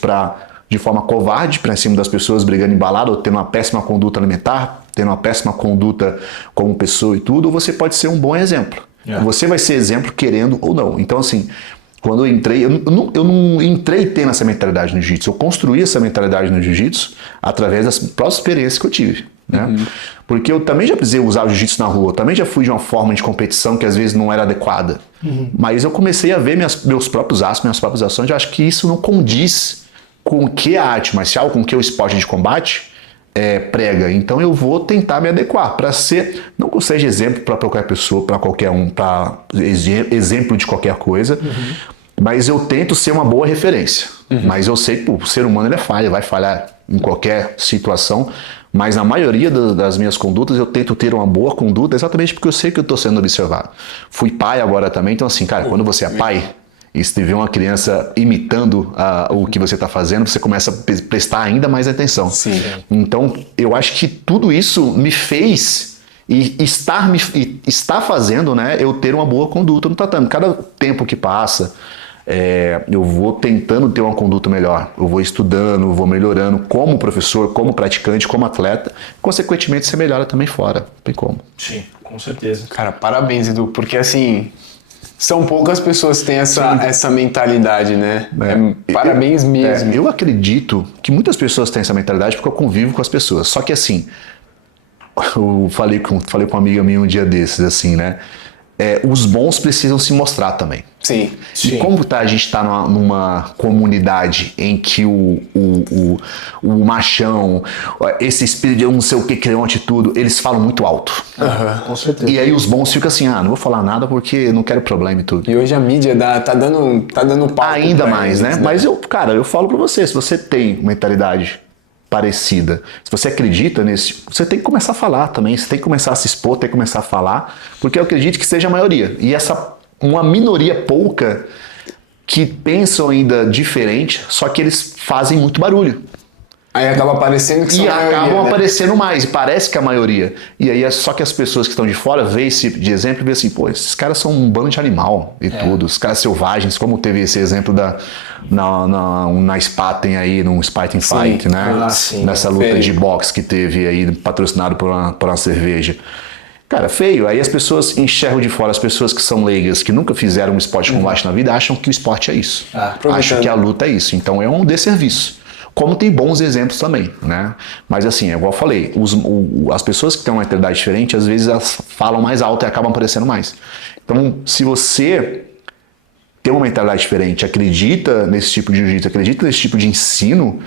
de forma covarde, pra cima das pessoas, brigando embalado, ou tendo uma péssima conduta alimentar, tendo uma péssima conduta como pessoa e tudo, ou você pode ser um bom exemplo. Você vai ser exemplo querendo ou não. Então assim, quando eu entrei, eu não entrei tendo essa mentalidade no jiu-jitsu, eu construí essa mentalidade no jiu-jitsu através das próprias experiências que eu tive, né? Porque eu também já precisei usar o jiu-jitsu na rua, eu também já fui de uma forma de competição que às vezes não era adequada, mas eu comecei a ver meus próprios atos, minhas próprias ações, eu acho que isso não condiz com o que a arte marcial, com o que o esporte de combate prega. Então eu vou tentar me adequar para ser, não que eu seja exemplo para qualquer pessoa, para qualquer um, para exemplo de qualquer coisa, mas eu tento ser uma boa referência. Mas eu sei que o ser humano ele é falha, vai falhar em qualquer situação, mas na maioria das minhas condutas eu tento ter uma boa conduta exatamente porque eu sei que eu estou sendo observado. Fui pai agora também, então assim, cara, quando você é pai, e se tiver uma criança imitando o que você está fazendo, você começa a prestar ainda mais atenção. Sim. Então, eu acho que tudo isso me fez e está fazendo, né, eu ter uma boa conduta no tatame. Cada tempo que passa, eu vou tentando ter uma conduta melhor. Eu vou estudando, eu vou melhorando como professor, como praticante, como atleta. Consequentemente, você melhora também fora. Não tem como. Sim, com certeza. Cara, parabéns, Edu, porque assim... São poucas pessoas que têm essa mentalidade, né? Parabéns mesmo. Eu acredito que muitas pessoas têm essa mentalidade porque eu convivo com as pessoas. Só que assim, eu falei com uma amiga minha um dia desses, assim, né? Os bons precisam se mostrar também. Sim. E como a gente está numa comunidade em que o machão, esse espírito de eu não sei o que, creonte tudo, eles falam muito alto. Com certeza. E aí os bons ficam assim, não vou falar nada porque não quero problema e tudo. E hoje a mídia tá dando palco Ainda pra mais, eles, né? Mas eu falo pra você, se você tem mentalidade parecida, se você acredita nisso, você tem que começar a falar também, você tem que começar a se expor, tem que começar a falar, porque eu acredito que seja a maioria. E uma minoria pouca que pensam ainda diferente, só que eles fazem muito barulho. Aí acaba aparecendo que são E a maioria, acabam né? aparecendo mais, e parece que é a maioria. E aí só que as pessoas que estão de fora veem esse de exemplo e veem assim, pô, esses caras são um bando de animal e tudo, os caras selvagens, como teve esse exemplo na Spaten aí, num Spartan Fight, né? Sim, nessa luta de boxe que teve aí, patrocinado por uma cerveja. Cara, feio. Aí as pessoas enxergam de fora, as pessoas que são leigas, que nunca fizeram um esporte de combate na vida, acham que o esporte é isso. Acham que a luta é isso. Então é um desserviço. Como tem bons exemplos também, né? Mas assim, igual eu falei, as pessoas que têm uma mentalidade diferente, às vezes elas falam mais alto e acabam aparecendo mais. Então, se você tem uma mentalidade diferente, acredita nesse tipo de jiu-jitsu, acredita nesse tipo de ensino,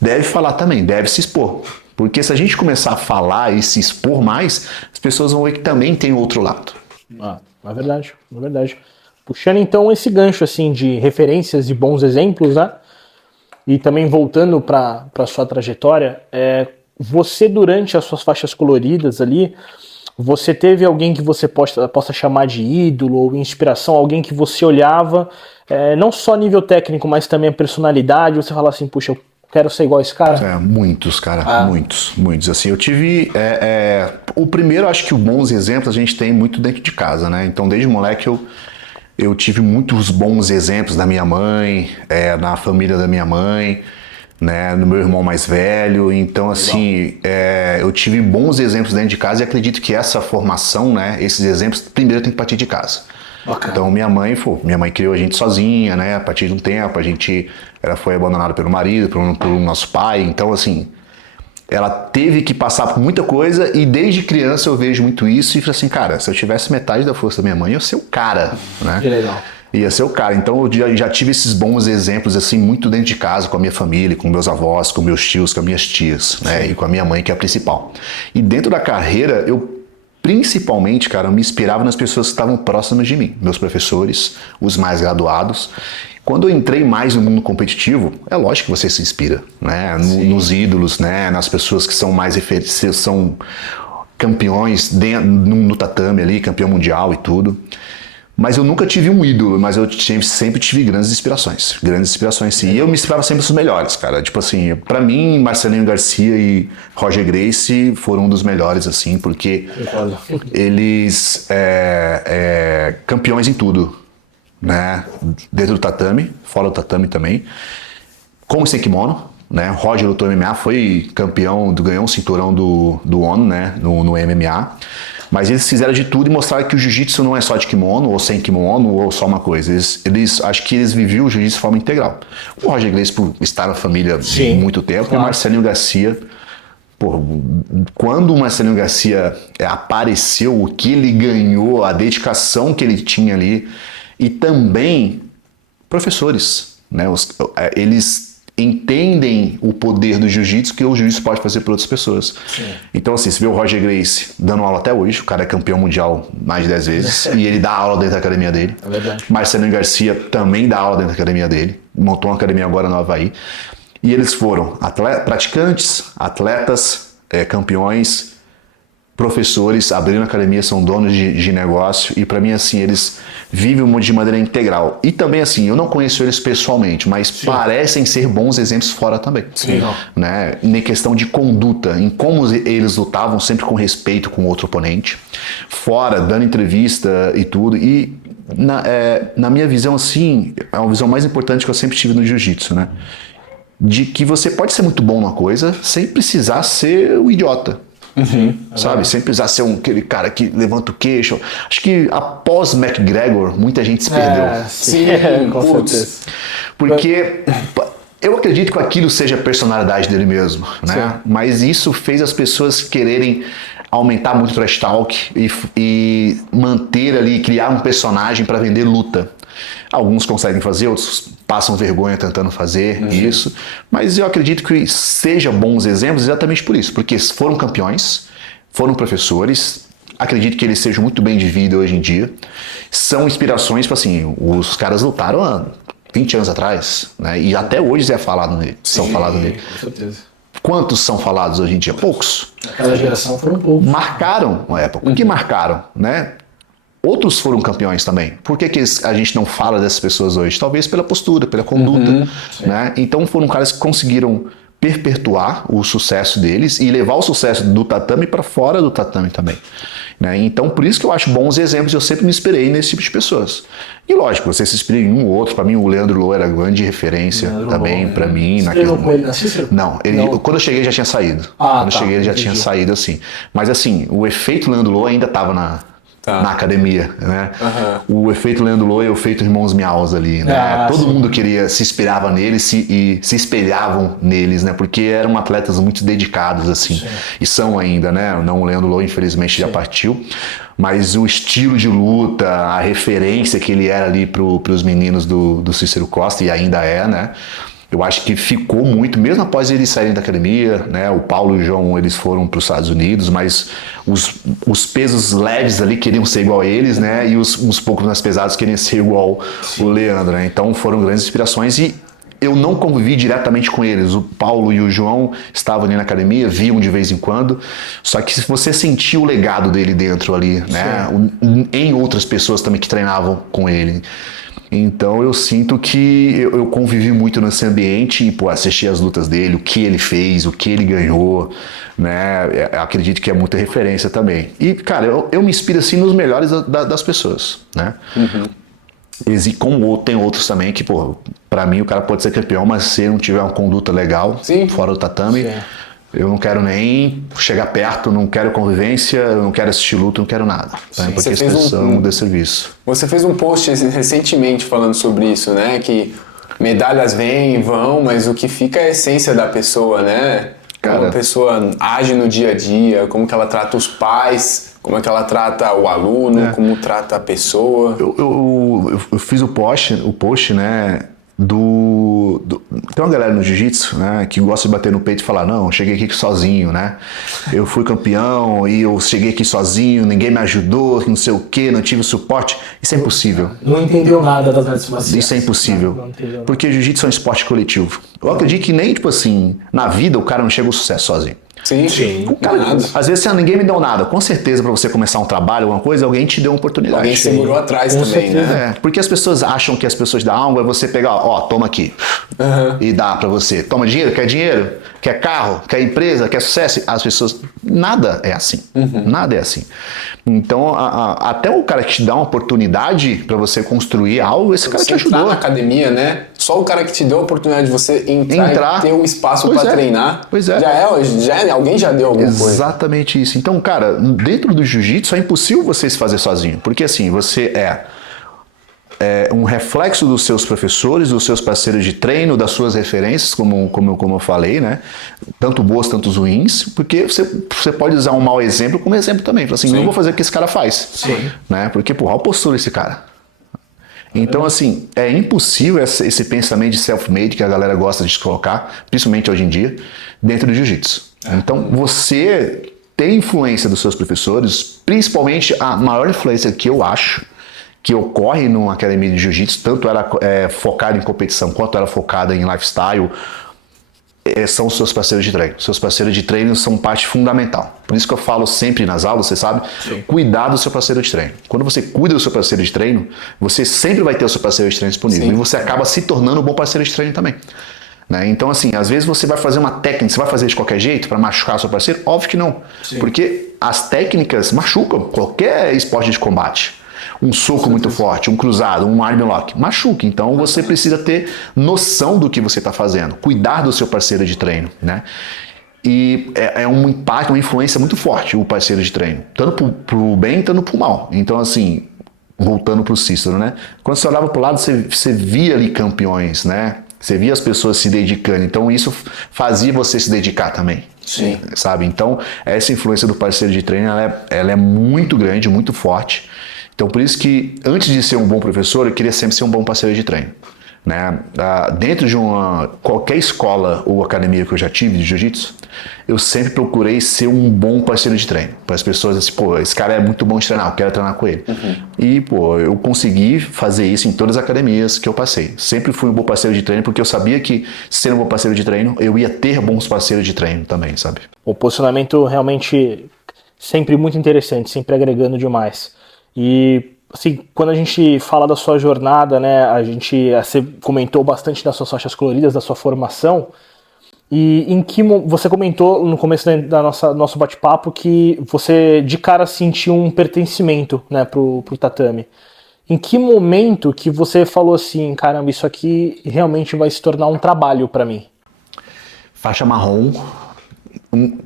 deve falar também, deve se expor. Porque se a gente começar a falar e se expor mais, as pessoas vão ver que também tem outro lado. É verdade, é verdade. Puxando então esse gancho assim de referências e bons exemplos, né? E também voltando para a sua trajetória, você durante as suas faixas coloridas ali, você teve alguém que você possa chamar de ídolo ou inspiração, alguém que você olhava, não só nível técnico, mas também a personalidade, você fala assim, puxa, eu quero ser igual a esse cara? Muitos, cara, muitos. Assim, eu tive, o primeiro, acho que os bons exemplos a gente tem muito dentro de casa, né? Então, desde moleque eu tive muitos bons exemplos da minha mãe, na família da minha mãe, né, no meu irmão mais velho. Então, assim, eu tive bons exemplos dentro de casa e acredito que essa formação, né, esses exemplos, primeiro tem que partir de casa. Bacana. Então, minha mãe criou a gente sozinha, né, a partir de um tempo, ela foi abandonada pelo marido, pelo nosso pai. Então, assim, ela teve que passar por muita coisa e desde criança eu vejo muito isso e falei assim, cara, se eu tivesse metade da força da minha mãe, eu ia ser o cara, né? Que legal. Ia ser o cara. Então eu já tive esses bons exemplos, assim, muito dentro de casa, com a minha família, com meus avós, com meus tios, com as minhas tias, né? E com a minha mãe, que é a principal. E dentro da carreira, principalmente, cara, eu me inspirava nas pessoas que estavam próximas de mim. Meus professores, os mais graduados. Quando eu entrei mais no mundo competitivo, é lógico que você se inspira, né? Nos ídolos, né? Nas pessoas que são mais referências, campeões no tatame ali, campeão mundial e tudo. Mas eu nunca tive um ídolo, mas eu sempre tive grandes inspirações sim. E eu me inspirava sempre nos melhores, cara. Tipo assim, pra mim, Marcelinho Garcia e Roger Gracie foram um dos melhores, assim, porque eles campeões em tudo, né? Dentro do tatame, fora do tatame também. Com e sem kimono, né? Roger lutou MMA, foi campeão, ganhou um cinturão do ONU, né? No MMA. Mas eles fizeram de tudo e mostraram que o jiu-jitsu não é só de kimono, ou sem kimono, ou só uma coisa. Acho que eles viviam o jiu-jitsu de forma integral. O Roger Gracie, por estar na família há muito tempo, claro. E o Marcelinho Garcia, quando o Marcelinho Garcia apareceu, o que ele ganhou, a dedicação que ele tinha ali, e também professores, né? Eles entendem o poder do jiu-jitsu que o jiu-jitsu pode fazer para outras pessoas. Sim. Então, assim, você vê o Roger Gracie dando aula até hoje, o cara é campeão mundial mais de 10 vezes, e ele dá aula dentro da academia dele. É verdade. Marcelinho Garcia também dá aula dentro da academia dele, montou uma academia agora no Havaí. E eles foram praticantes, atletas, campeões, professores, abriram academia, são donos de negócio, e para mim, assim, eles vivem de maneira integral. E também, assim, eu não conheço eles pessoalmente, mas parecem ser bons exemplos fora também. Sim. Né? Na questão de conduta, em como eles lutavam sempre com respeito com o outro oponente, fora, dando entrevista e tudo. E na minha visão, assim, é uma visão mais importante que eu sempre tive no jiu-jitsu, né? De que você pode ser muito bom numa coisa sem precisar ser o idiota. Sabe, sem precisar ser aquele cara que levanta o queixo. Acho que após McGregor, muita gente se perdeu. Sim, com certeza. Porque eu acredito que aquilo seja a personalidade dele mesmo, né? Sim. Mas isso fez as pessoas quererem aumentar muito o trash talk e manter ali, criar um personagem para vender luta. Alguns conseguem fazer, outros passam vergonha tentando fazer isso, mas eu acredito que sejam bons exemplos exatamente por isso, porque foram campeões, foram professores, acredito que eles sejam muito bem de vida hoje em dia, são inspirações, tipo assim, os caras lutaram há 20 anos atrás, né? E até hoje são falados nele. Com certeza. Quantos são falados hoje em dia? Poucos. Aquela geração foram poucos. Marcaram uma época. O que marcaram, né? Outros foram campeões também. Por que a gente não fala dessas pessoas hoje? Talvez pela postura, pela conduta. Né? Então foram caras que conseguiram perpetuar o sucesso deles e levar o sucesso do tatame para fora do tatame também. Né? Então por isso que eu acho bons exemplos, eu sempre me inspirei nesse tipo de pessoas. E lógico, você se inspira em um ou outro. Para mim o Leandro Lo era grande referência também para mim. Você treinou com ele na Cícero? Não, quando eu cheguei ele já tinha saído. Quando eu cheguei ele já tinha saído assim. Mas assim, o efeito Leandro Lo ainda estava na academia, né? O efeito Leandro Lo e o efeito Irmãos Miaus ali, né? Todo mundo se inspirava neles e se espelhavam neles, né? Porque eram atletas muito dedicados, assim. Sim. E são ainda, né? Não, o Leandro Lo, infelizmente, já partiu. Mas o estilo de luta, a referência que ele era ali pros meninos do Cícero Costa, e ainda é, né? Eu acho que ficou muito, mesmo após eles saírem da academia, né? O Paulo e o João, eles foram para os Estados Unidos, mas os pesos leves ali queriam ser igual a eles, né? E uns poucos mais pesados queriam ser igual o Leandro, né? Então foram grandes inspirações e eu não convivi diretamente com eles. O Paulo e o João estavam ali na academia, viam de vez em quando. Só que se você sentiu o legado dele dentro ali, né? Em outras pessoas também que treinavam com ele. Então eu sinto que eu convivi muito nesse ambiente e assisti as lutas dele, o que ele fez, o que ele ganhou, né? Eu acredito que é muita referência também. E, cara, eu me inspiro assim nos melhores das pessoas, né? E como tem outros também que, pra mim o cara pode ser campeão, mas se ele não tiver uma conduta legal, fora do tatame, eu não quero nem chegar perto, não quero convivência, eu não quero assistir luta, não quero nada. Tá? Porque as pessoas são de serviço. Você fez um post recentemente falando sobre isso, né? Que medalhas vêm e vão, mas o que fica é a essência da pessoa, né? Como a pessoa age no dia a dia, como que ela trata os pais, como é que ela trata o aluno, como trata a pessoa. Eu fiz o post, né? Tem uma galera no jiu-jitsu, né, que gosta de bater no peito e falar, não, eu cheguei aqui sozinho, né? Eu fui campeão e eu cheguei aqui sozinho, ninguém me ajudou, não sei o que, não tive suporte. Isso é impossível. Não entendeu nada das artes marciais. Isso é impossível. Porque jiu-jitsu é um esporte coletivo. Eu acredito que nem, tipo assim, na vida o cara não chega ao sucesso sozinho. Sim, Cara, nada. às vezes ninguém me deu nada. Com certeza, para você começar um trabalho, alguma coisa, alguém te deu uma oportunidade. Alguém segurou atrás Com também, certeza. né? Porque as pessoas acham que as pessoas dão algo é você pegar, ó, toma aqui. E dá pra você. Toma dinheiro? Quer dinheiro? Quer carro? Quer empresa? Quer sucesso? As pessoas... Nada é assim. Nada é assim. Então, até o cara que te dá uma oportunidade pra você construir algo, esse cara te Você entrar ajudou. na academia, né? Só o cara que te deu a oportunidade de você entrar. E ter um espaço Pois pra é. Pois é. Alguém já deu alguma coisa. Exatamente isso. Então, cara, dentro do jiu-jitsu é impossível você se fazer sozinho. Porque assim, você é um reflexo dos seus professores, dos seus parceiros de treino, das suas referências, como eu falei, né? Tanto boas, tanto ruins, porque você pode usar um mau exemplo como exemplo também. Fala assim, não vou fazer o que esse cara faz. Sim. Né? Porque, porra, olha a postura desse cara. Então, assim, é impossível esse pensamento de self-made que a galera gosta de colocar, principalmente hoje em dia, dentro do jiu-jitsu. Então, você tem influência dos seus professores, principalmente a maior influência que eu acho que ocorre numa academia de jiu-jitsu, tanto ela focada em competição quanto ela focada em lifestyle, são os seus parceiros de treino. Seus parceiros de treino são parte fundamental. Por isso que eu falo sempre nas aulas, você sabe, cuidar do seu parceiro de treino. Quando você cuida do seu parceiro de treino, você sempre vai ter o seu parceiro de treino disponível. E você acaba se tornando um bom parceiro de treino também. Né? Então, assim, às vezes você vai fazer uma técnica, você vai fazer de qualquer jeito para machucar o seu parceiro? Óbvio que não. Porque as técnicas machucam qualquer esporte de combate. Um soco muito forte, um cruzado, um arm lock, machuca. Então você precisa ter noção do que você está fazendo, cuidar do seu parceiro de treino, né? E é um impacto, uma influência muito forte o parceiro de treino, tanto pro bem, tanto pro mal. Então, assim, voltando pro Cícero, né? Quando você olhava pro lado, você via ali campeões, né? Você via as pessoas se dedicando. Então isso fazia você se dedicar também. Sim. Sabe? Então essa influência do parceiro de treino, ela é muito grande, muito forte. Então, por isso que, antes de ser um bom professor, eu queria sempre ser um bom parceiro de treino. Né? Dentro de qualquer escola ou academia que eu já tive de jiu-jitsu, eu sempre procurei ser um bom parceiro de treino. Para as pessoas, assim, pô, esse cara é muito bom de treinar, eu quero treinar com ele. E, pô, eu consegui fazer isso em todas as academias que eu passei. Sempre fui um bom parceiro de treino, porque eu sabia que, sendo um bom parceiro de treino, eu ia ter bons parceiros de treino também, sabe? O posicionamento realmente sempre muito interessante, sempre agregando demais. E, assim, quando a gente fala da sua jornada, né, você comentou bastante das suas faixas coloridas, da sua formação, e você comentou no começo da nosso bate-papo que você de cara sentiu um pertencimento, né, pro tatame. Em que momento que você falou assim, caramba, isso aqui realmente vai se tornar um trabalho para mim? Faixa marrom.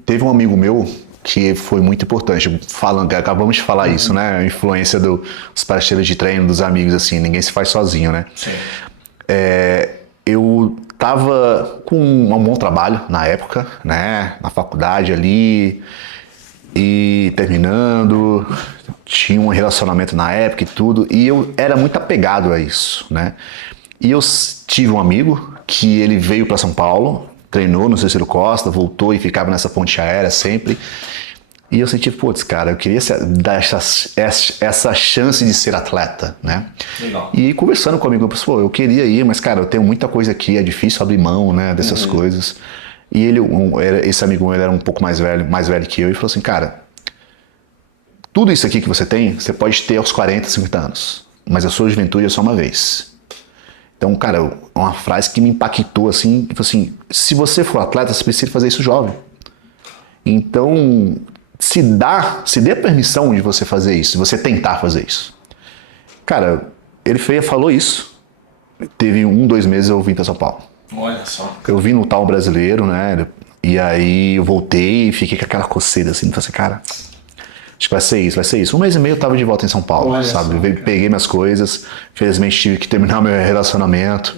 Teve um amigo meu que foi muito importante, acabamos de falar isso, né? A influência dos parceiros de treino, dos amigos, assim, ninguém se faz sozinho, né? Sim. Eu tava com um bom trabalho na época, né? Na faculdade ali, e terminando, tinha um relacionamento na época e tudo, e eu era muito apegado a isso, né? E eu tive um amigo que ele veio para São Paulo, treinou no Cícero Costa, voltou e ficava nessa ponte aérea sempre. E eu senti, putz, cara, eu queria dar essa chance de ser atleta, né? Legal. E conversando comigo, eu pensei, pô, eu queria ir, mas, cara, eu tenho muita coisa aqui, é difícil abrir mão, né, dessas coisas. E esse amigo, ele era um pouco mais velho que eu, e falou assim, cara, tudo isso aqui que você tem, você pode ter aos 40, 50 anos, mas a sua juventude é só uma vez. Então, cara, uma frase que me impactou, assim, tipo assim, se você for atleta, você precisa fazer isso jovem. Então, se dê a permissão de você fazer isso, de você tentar fazer isso. Cara, ele falou isso, teve 2 meses eu vim para São Paulo. Olha só. Eu vim no tal brasileiro, né, e aí eu voltei e fiquei com aquela coceira, assim, falei assim, cara, acho que vai ser isso. 1 mês e meio eu tava de volta em São Paulo, Olha sabe? só, Peguei minhas coisas, infelizmente tive que terminar meu relacionamento.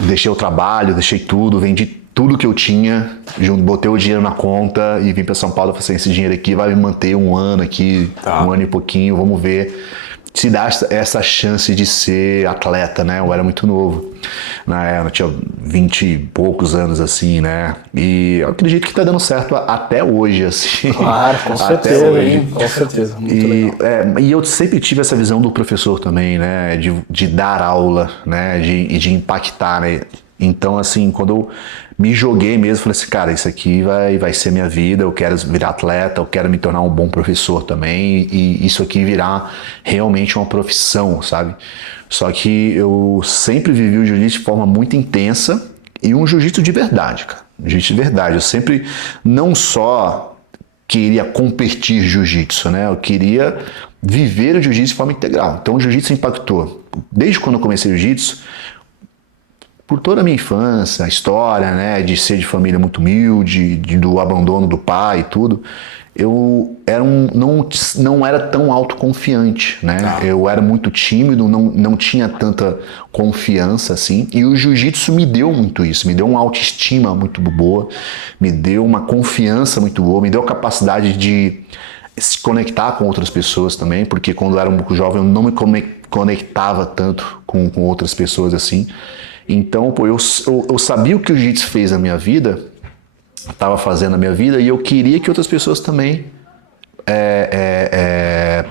Deixei o trabalho, deixei tudo, vendi tudo que eu tinha, botei o dinheiro na conta e vim para São Paulo. Falei assim, esse dinheiro aqui vai me manter 1 ano aqui, 1 ano e pouquinho, vamos ver se dá essa chance de ser atleta, né? Eu era muito novo, né? Eu tinha 20 e poucos anos, assim, né? E eu acredito que tá dando certo até hoje, assim. Claro, com certeza, hein? Com certeza, muito legal. E eu sempre tive essa visão do professor também, né? De dar aula, né? De impactar, né? Então, assim, quando eu me joguei mesmo, falei assim, cara, isso aqui vai ser minha vida, eu quero virar atleta, eu quero me tornar um bom professor também, e isso aqui virar realmente uma profissão, sabe? Só que eu sempre vivi o jiu-jitsu de forma muito intensa e um jiu-jitsu de verdade, cara. Jiu-jitsu de verdade. Eu sempre não só queria competir jiu-jitsu, né? Eu queria viver o jiu-jitsu de forma integral. Então o jiu-jitsu impactou. Desde quando eu comecei o jiu-jitsu, por toda a minha infância, a história, né, de ser de família muito humilde, do abandono do pai e tudo, eu era não era tão autoconfiante, né? Eu era muito tímido, não tinha tanta confiança assim, e o jiu-jitsu me deu muito isso, me deu uma autoestima muito boa, me deu uma confiança muito boa, me deu a capacidade de se conectar com outras pessoas também, porque quando eu era um pouco jovem eu não me conectava tanto com outras pessoas assim. Então, pô, eu sabia o que o jiu-jitsu fez na minha vida, estava fazendo na minha vida, e eu queria que outras pessoas também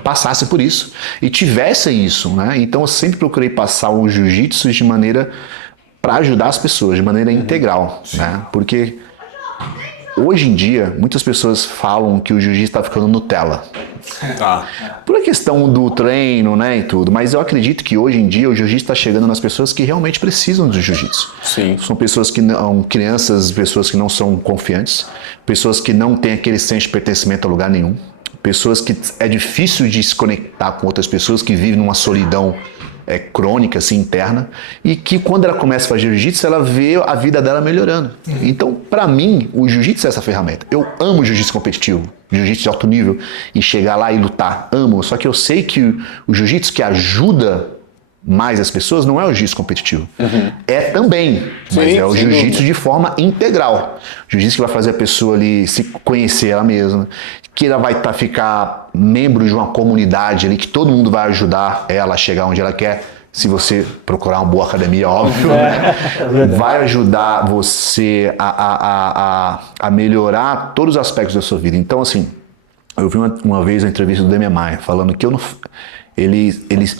passassem por isso e tivessem isso, né? Então eu sempre procurei passar o jiu-jitsu de maneira para ajudar as pessoas, de maneira integral, né? Porque hoje em dia muitas pessoas falam que o jiu-jitsu está ficando Nutella. Por a questão do treino, né, e tudo, mas eu acredito que hoje em dia o jiu-jitsu está chegando nas pessoas que realmente precisam do jiu-jitsu. Sim. São pessoas que não, crianças, pessoas que não são confiantes, pessoas que não têm aquele senso de pertencimento a lugar nenhum, pessoas que é difícil de se conectar com outras pessoas, que vivem numa solidão crônica, assim, interna, e que quando ela começa a fazer jiu-jitsu, ela vê a vida dela melhorando. Então, para mim, o jiu-jitsu é essa ferramenta. Eu amo jiu-jitsu competitivo, jiu-jitsu de alto nível, e chegar lá e lutar, amo. Só que eu sei que o jiu-jitsu que ajuda mais as pessoas não é o jiu-jitsu competitivo. É também, mas é o jiu-jitsu de forma integral. Jiu-jitsu que vai fazer a pessoa ali se conhecer ela mesma, que ela vai ficar membro de uma comunidade ali, que todo mundo vai ajudar ela a chegar onde ela quer. Se você procurar uma boa academia, óbvio, né? Vai ajudar você a melhorar todos os aspectos da sua vida. Então, assim, eu vi uma vez uma entrevista do Demian Maia falando que eu não...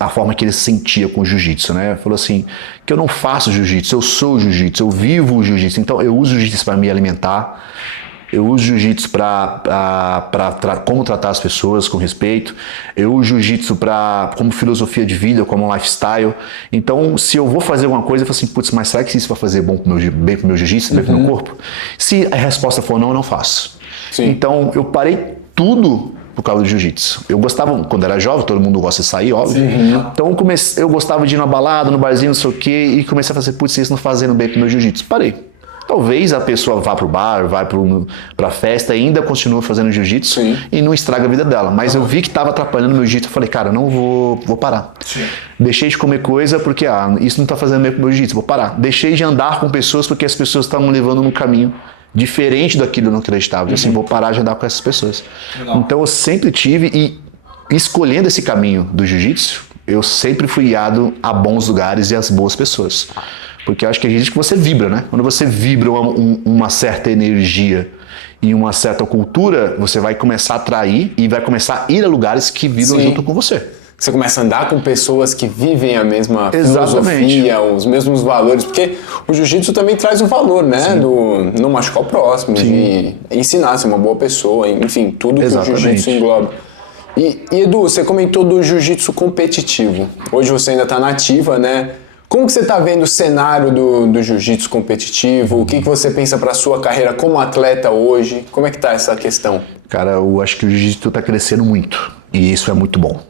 a forma que ele sentia com o jiu-jitsu, né? Falou assim, que eu não faço jiu-jitsu, eu sou o jiu-jitsu, eu vivo o jiu-jitsu. Então, eu uso o jiu-jitsu para me alimentar, eu uso jiu-jitsu para como tratar as pessoas com respeito, eu uso jiu-jitsu como filosofia de vida, como lifestyle. Então, se eu vou fazer alguma coisa, eu falo assim, putz, mas será que isso vai fazer bem pro meu jiu-jitsu, bem pro meu corpo? Se a resposta for não, eu não faço. Sim. Então, eu parei tudo por causa do jiu-jitsu. Eu gostava, quando era jovem, todo mundo gosta de sair, óbvio. Então eu gostava de ir na balada, no barzinho, não sei o quê, e comecei a fazer, putz, isso não fazendo bem pro meu jiu-jitsu. Parei. Talvez a pessoa vá pro bar, vá pra festa e ainda continua fazendo jiu-jitsu e não estraga a vida dela. Mas eu vi que estava atrapalhando o meu jiu-jitsu. Eu falei, cara, não vou parar. Deixei de comer coisa porque, isso não tá fazendo bem pro meu jiu-jitsu, vou parar. Deixei de andar com pessoas porque as pessoas estavam levando num caminho diferente daquilo que eu não acreditava. Assim, vou parar de andar com essas pessoas. Legal. Então eu sempre tive, e escolhendo esse caminho do jiu-jitsu, eu sempre fui guiado a bons lugares e às boas pessoas. Porque eu acho que é jiu-jitsu que você vibra, né? Quando você vibra uma certa energia e uma certa cultura, você vai começar a atrair e vai começar a ir a lugares que vibram junto com você. Você começa a andar com pessoas que vivem a mesma filosofia, os mesmos valores, porque o jiu-jitsu também traz o valor, né? Do não machucar o próximo, de ensinar a ser uma boa pessoa, enfim, tudo que o jiu-jitsu engloba. E Edu, você comentou do jiu-jitsu competitivo. Hoje você ainda está na ativa, né? Como que você está vendo o cenário do jiu-jitsu competitivo? O que você pensa para a sua carreira como atleta hoje? Como é que está essa questão? Cara, eu acho que o jiu-jitsu está crescendo muito e isso é muito bom.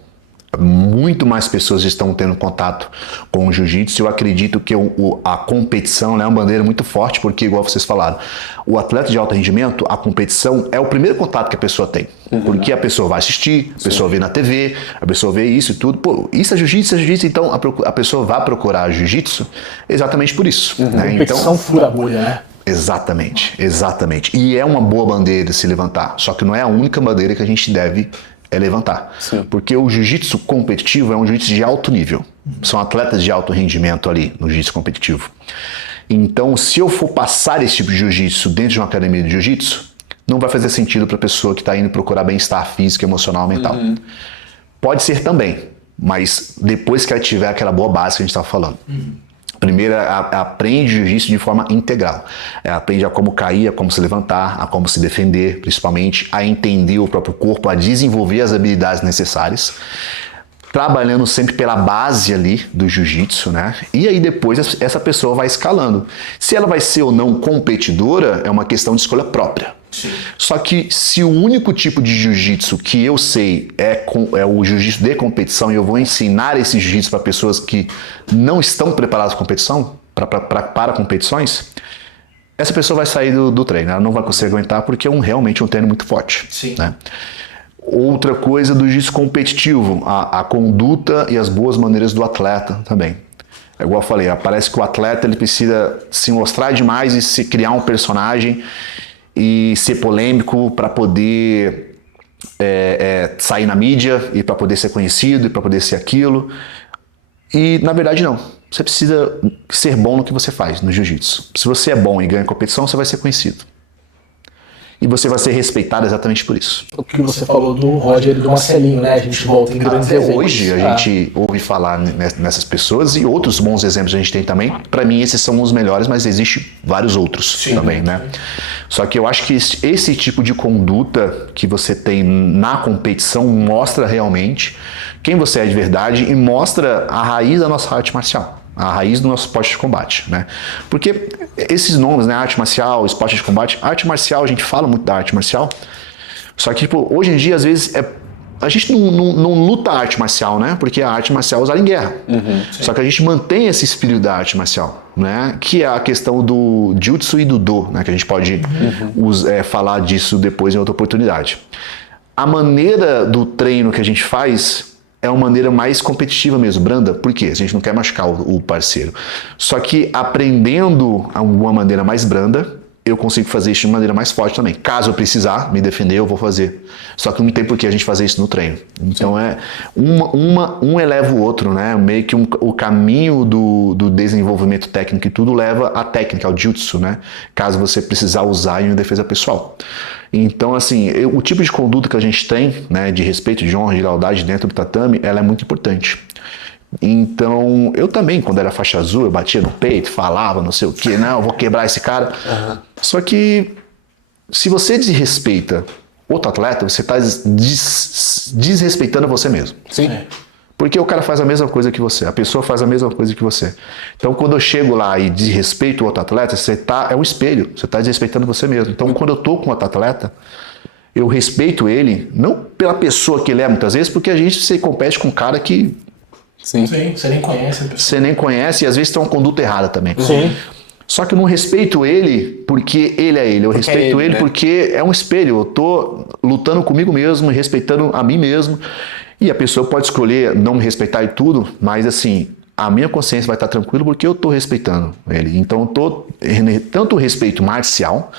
Muito mais pessoas estão tendo contato com o jiu-jitsu. Eu acredito que a competição é uma bandeira muito forte, porque, igual vocês falaram, o atleta de alto rendimento, a competição é o primeiro contato que a pessoa tem. Porque a pessoa vai assistir, a pessoa vê na TV, a pessoa vê isso e tudo. Pô, isso é jiu-jitsu, então a pessoa vai procurar jiu-jitsu exatamente por isso. Né? Competição fura a bolha, né? Exatamente. E é uma boa bandeira se levantar, só que não é a única bandeira que a gente deve levantar. Porque o jiu-jitsu competitivo é um jiu-jitsu de alto nível. São atletas de alto rendimento ali no jiu-jitsu competitivo. Então, se eu for passar esse tipo de jiu-jitsu dentro de uma academia de jiu-jitsu, não vai fazer sentido para a pessoa que está indo procurar bem-estar físico, emocional, mental. Pode ser também, mas depois que ela tiver aquela boa base que a gente estava falando. Primeiro, aprende jiu-jitsu de forma integral. Aprende a como cair, a como se levantar, a como se defender, principalmente, a entender o próprio corpo, a desenvolver as habilidades necessárias, trabalhando sempre pela base ali do jiu-jitsu, né? E aí depois essa pessoa vai escalando. Se ela vai ser ou não competidora, é uma questão de escolha própria. Sim. Só que se o único tipo de jiu-jitsu que eu sei é o jiu-jitsu de competição e eu vou ensinar esse jiu-jitsu para pessoas que não estão preparadas para competição, para competições, essa pessoa vai sair do treino, ela não vai conseguir aguentar porque é realmente um treino muito forte. Sim. Né? Outra coisa do jiu-jitsu competitivo, a conduta e as boas maneiras do atleta também. É igual eu falei, parece que o atleta ele precisa se mostrar demais e se criar um personagem e ser polêmico para poder sair na mídia e para poder ser conhecido e para poder ser aquilo. E na verdade não. Você precisa ser bom no que você faz no jiu-jitsu. Se você é bom e ganha competição, você vai ser conhecido. E você vai ser respeitado exatamente por isso. O que você falou do Roger e do Marcelinho, né? A gente volta em grandes exemplos. Hoje a gente ouve falar nessas pessoas e outros bons exemplos a gente tem também. Para mim esses são os melhores, mas existem vários outros também, né? Só que eu acho que esse tipo de conduta que você tem na competição mostra realmente quem você é de verdade e mostra a raiz da nossa arte marcial. A raiz do nosso esporte de combate, né? Porque esses nomes, né? Arte marcial, esporte de combate, arte marcial, a gente fala muito da arte marcial, só que, tipo, hoje em dia, às vezes, a gente não luta a arte marcial, né? Porque a arte marcial é usada em guerra. Só que a gente mantém esse espírito da arte marcial, né? Que é a questão do Jiu-Jitsu e do Do, né? Que a gente pode falar disso depois em outra oportunidade. A maneira do treino que a gente faz é uma maneira mais competitiva mesmo, branda. Por quê? A gente não quer machucar o parceiro. Só que aprendendo uma maneira mais branda, eu consigo fazer isso de maneira mais forte também. Caso eu precisar me defender, eu vou fazer. Só que não tem por que a gente fazer isso no treino. Então um eleva o outro, né? Meio que o caminho do desenvolvimento técnico e tudo leva à técnica, ao jiu-jitsu, né? Caso você precisar usar em uma defesa pessoal. Então, assim, o tipo de conduta que a gente tem, né, de respeito, de honra, de lealdade dentro do tatame, ela é muito importante. Então, eu também, quando era faixa azul, eu batia no peito, falava não sei o que, não, eu vou quebrar esse cara. Só que, se você desrespeita outro atleta, você está desrespeitando você mesmo. Sim. Porque o cara faz a mesma coisa que você, a pessoa faz a mesma coisa que você. Então, quando eu chego lá e desrespeito o outro atleta, é um espelho, você está desrespeitando você mesmo. Então, quando eu estou com outro atleta, eu respeito ele, não pela pessoa que ele é muitas vezes, porque a gente se compete com um cara que Sim, você nem conhece a pessoa. você nem conhece e às vezes tem uma conduta errada também. Sim. Só que eu não respeito ele porque ele é ele. Eu respeito ele né? porque é um espelho. Eu tô lutando comigo mesmo, respeitando a mim mesmo. E a pessoa pode escolher não me respeitar e tudo, mas assim, a minha consciência vai estar tranquila porque eu tô respeitando ele. Então eu tô tanto o respeito marcial,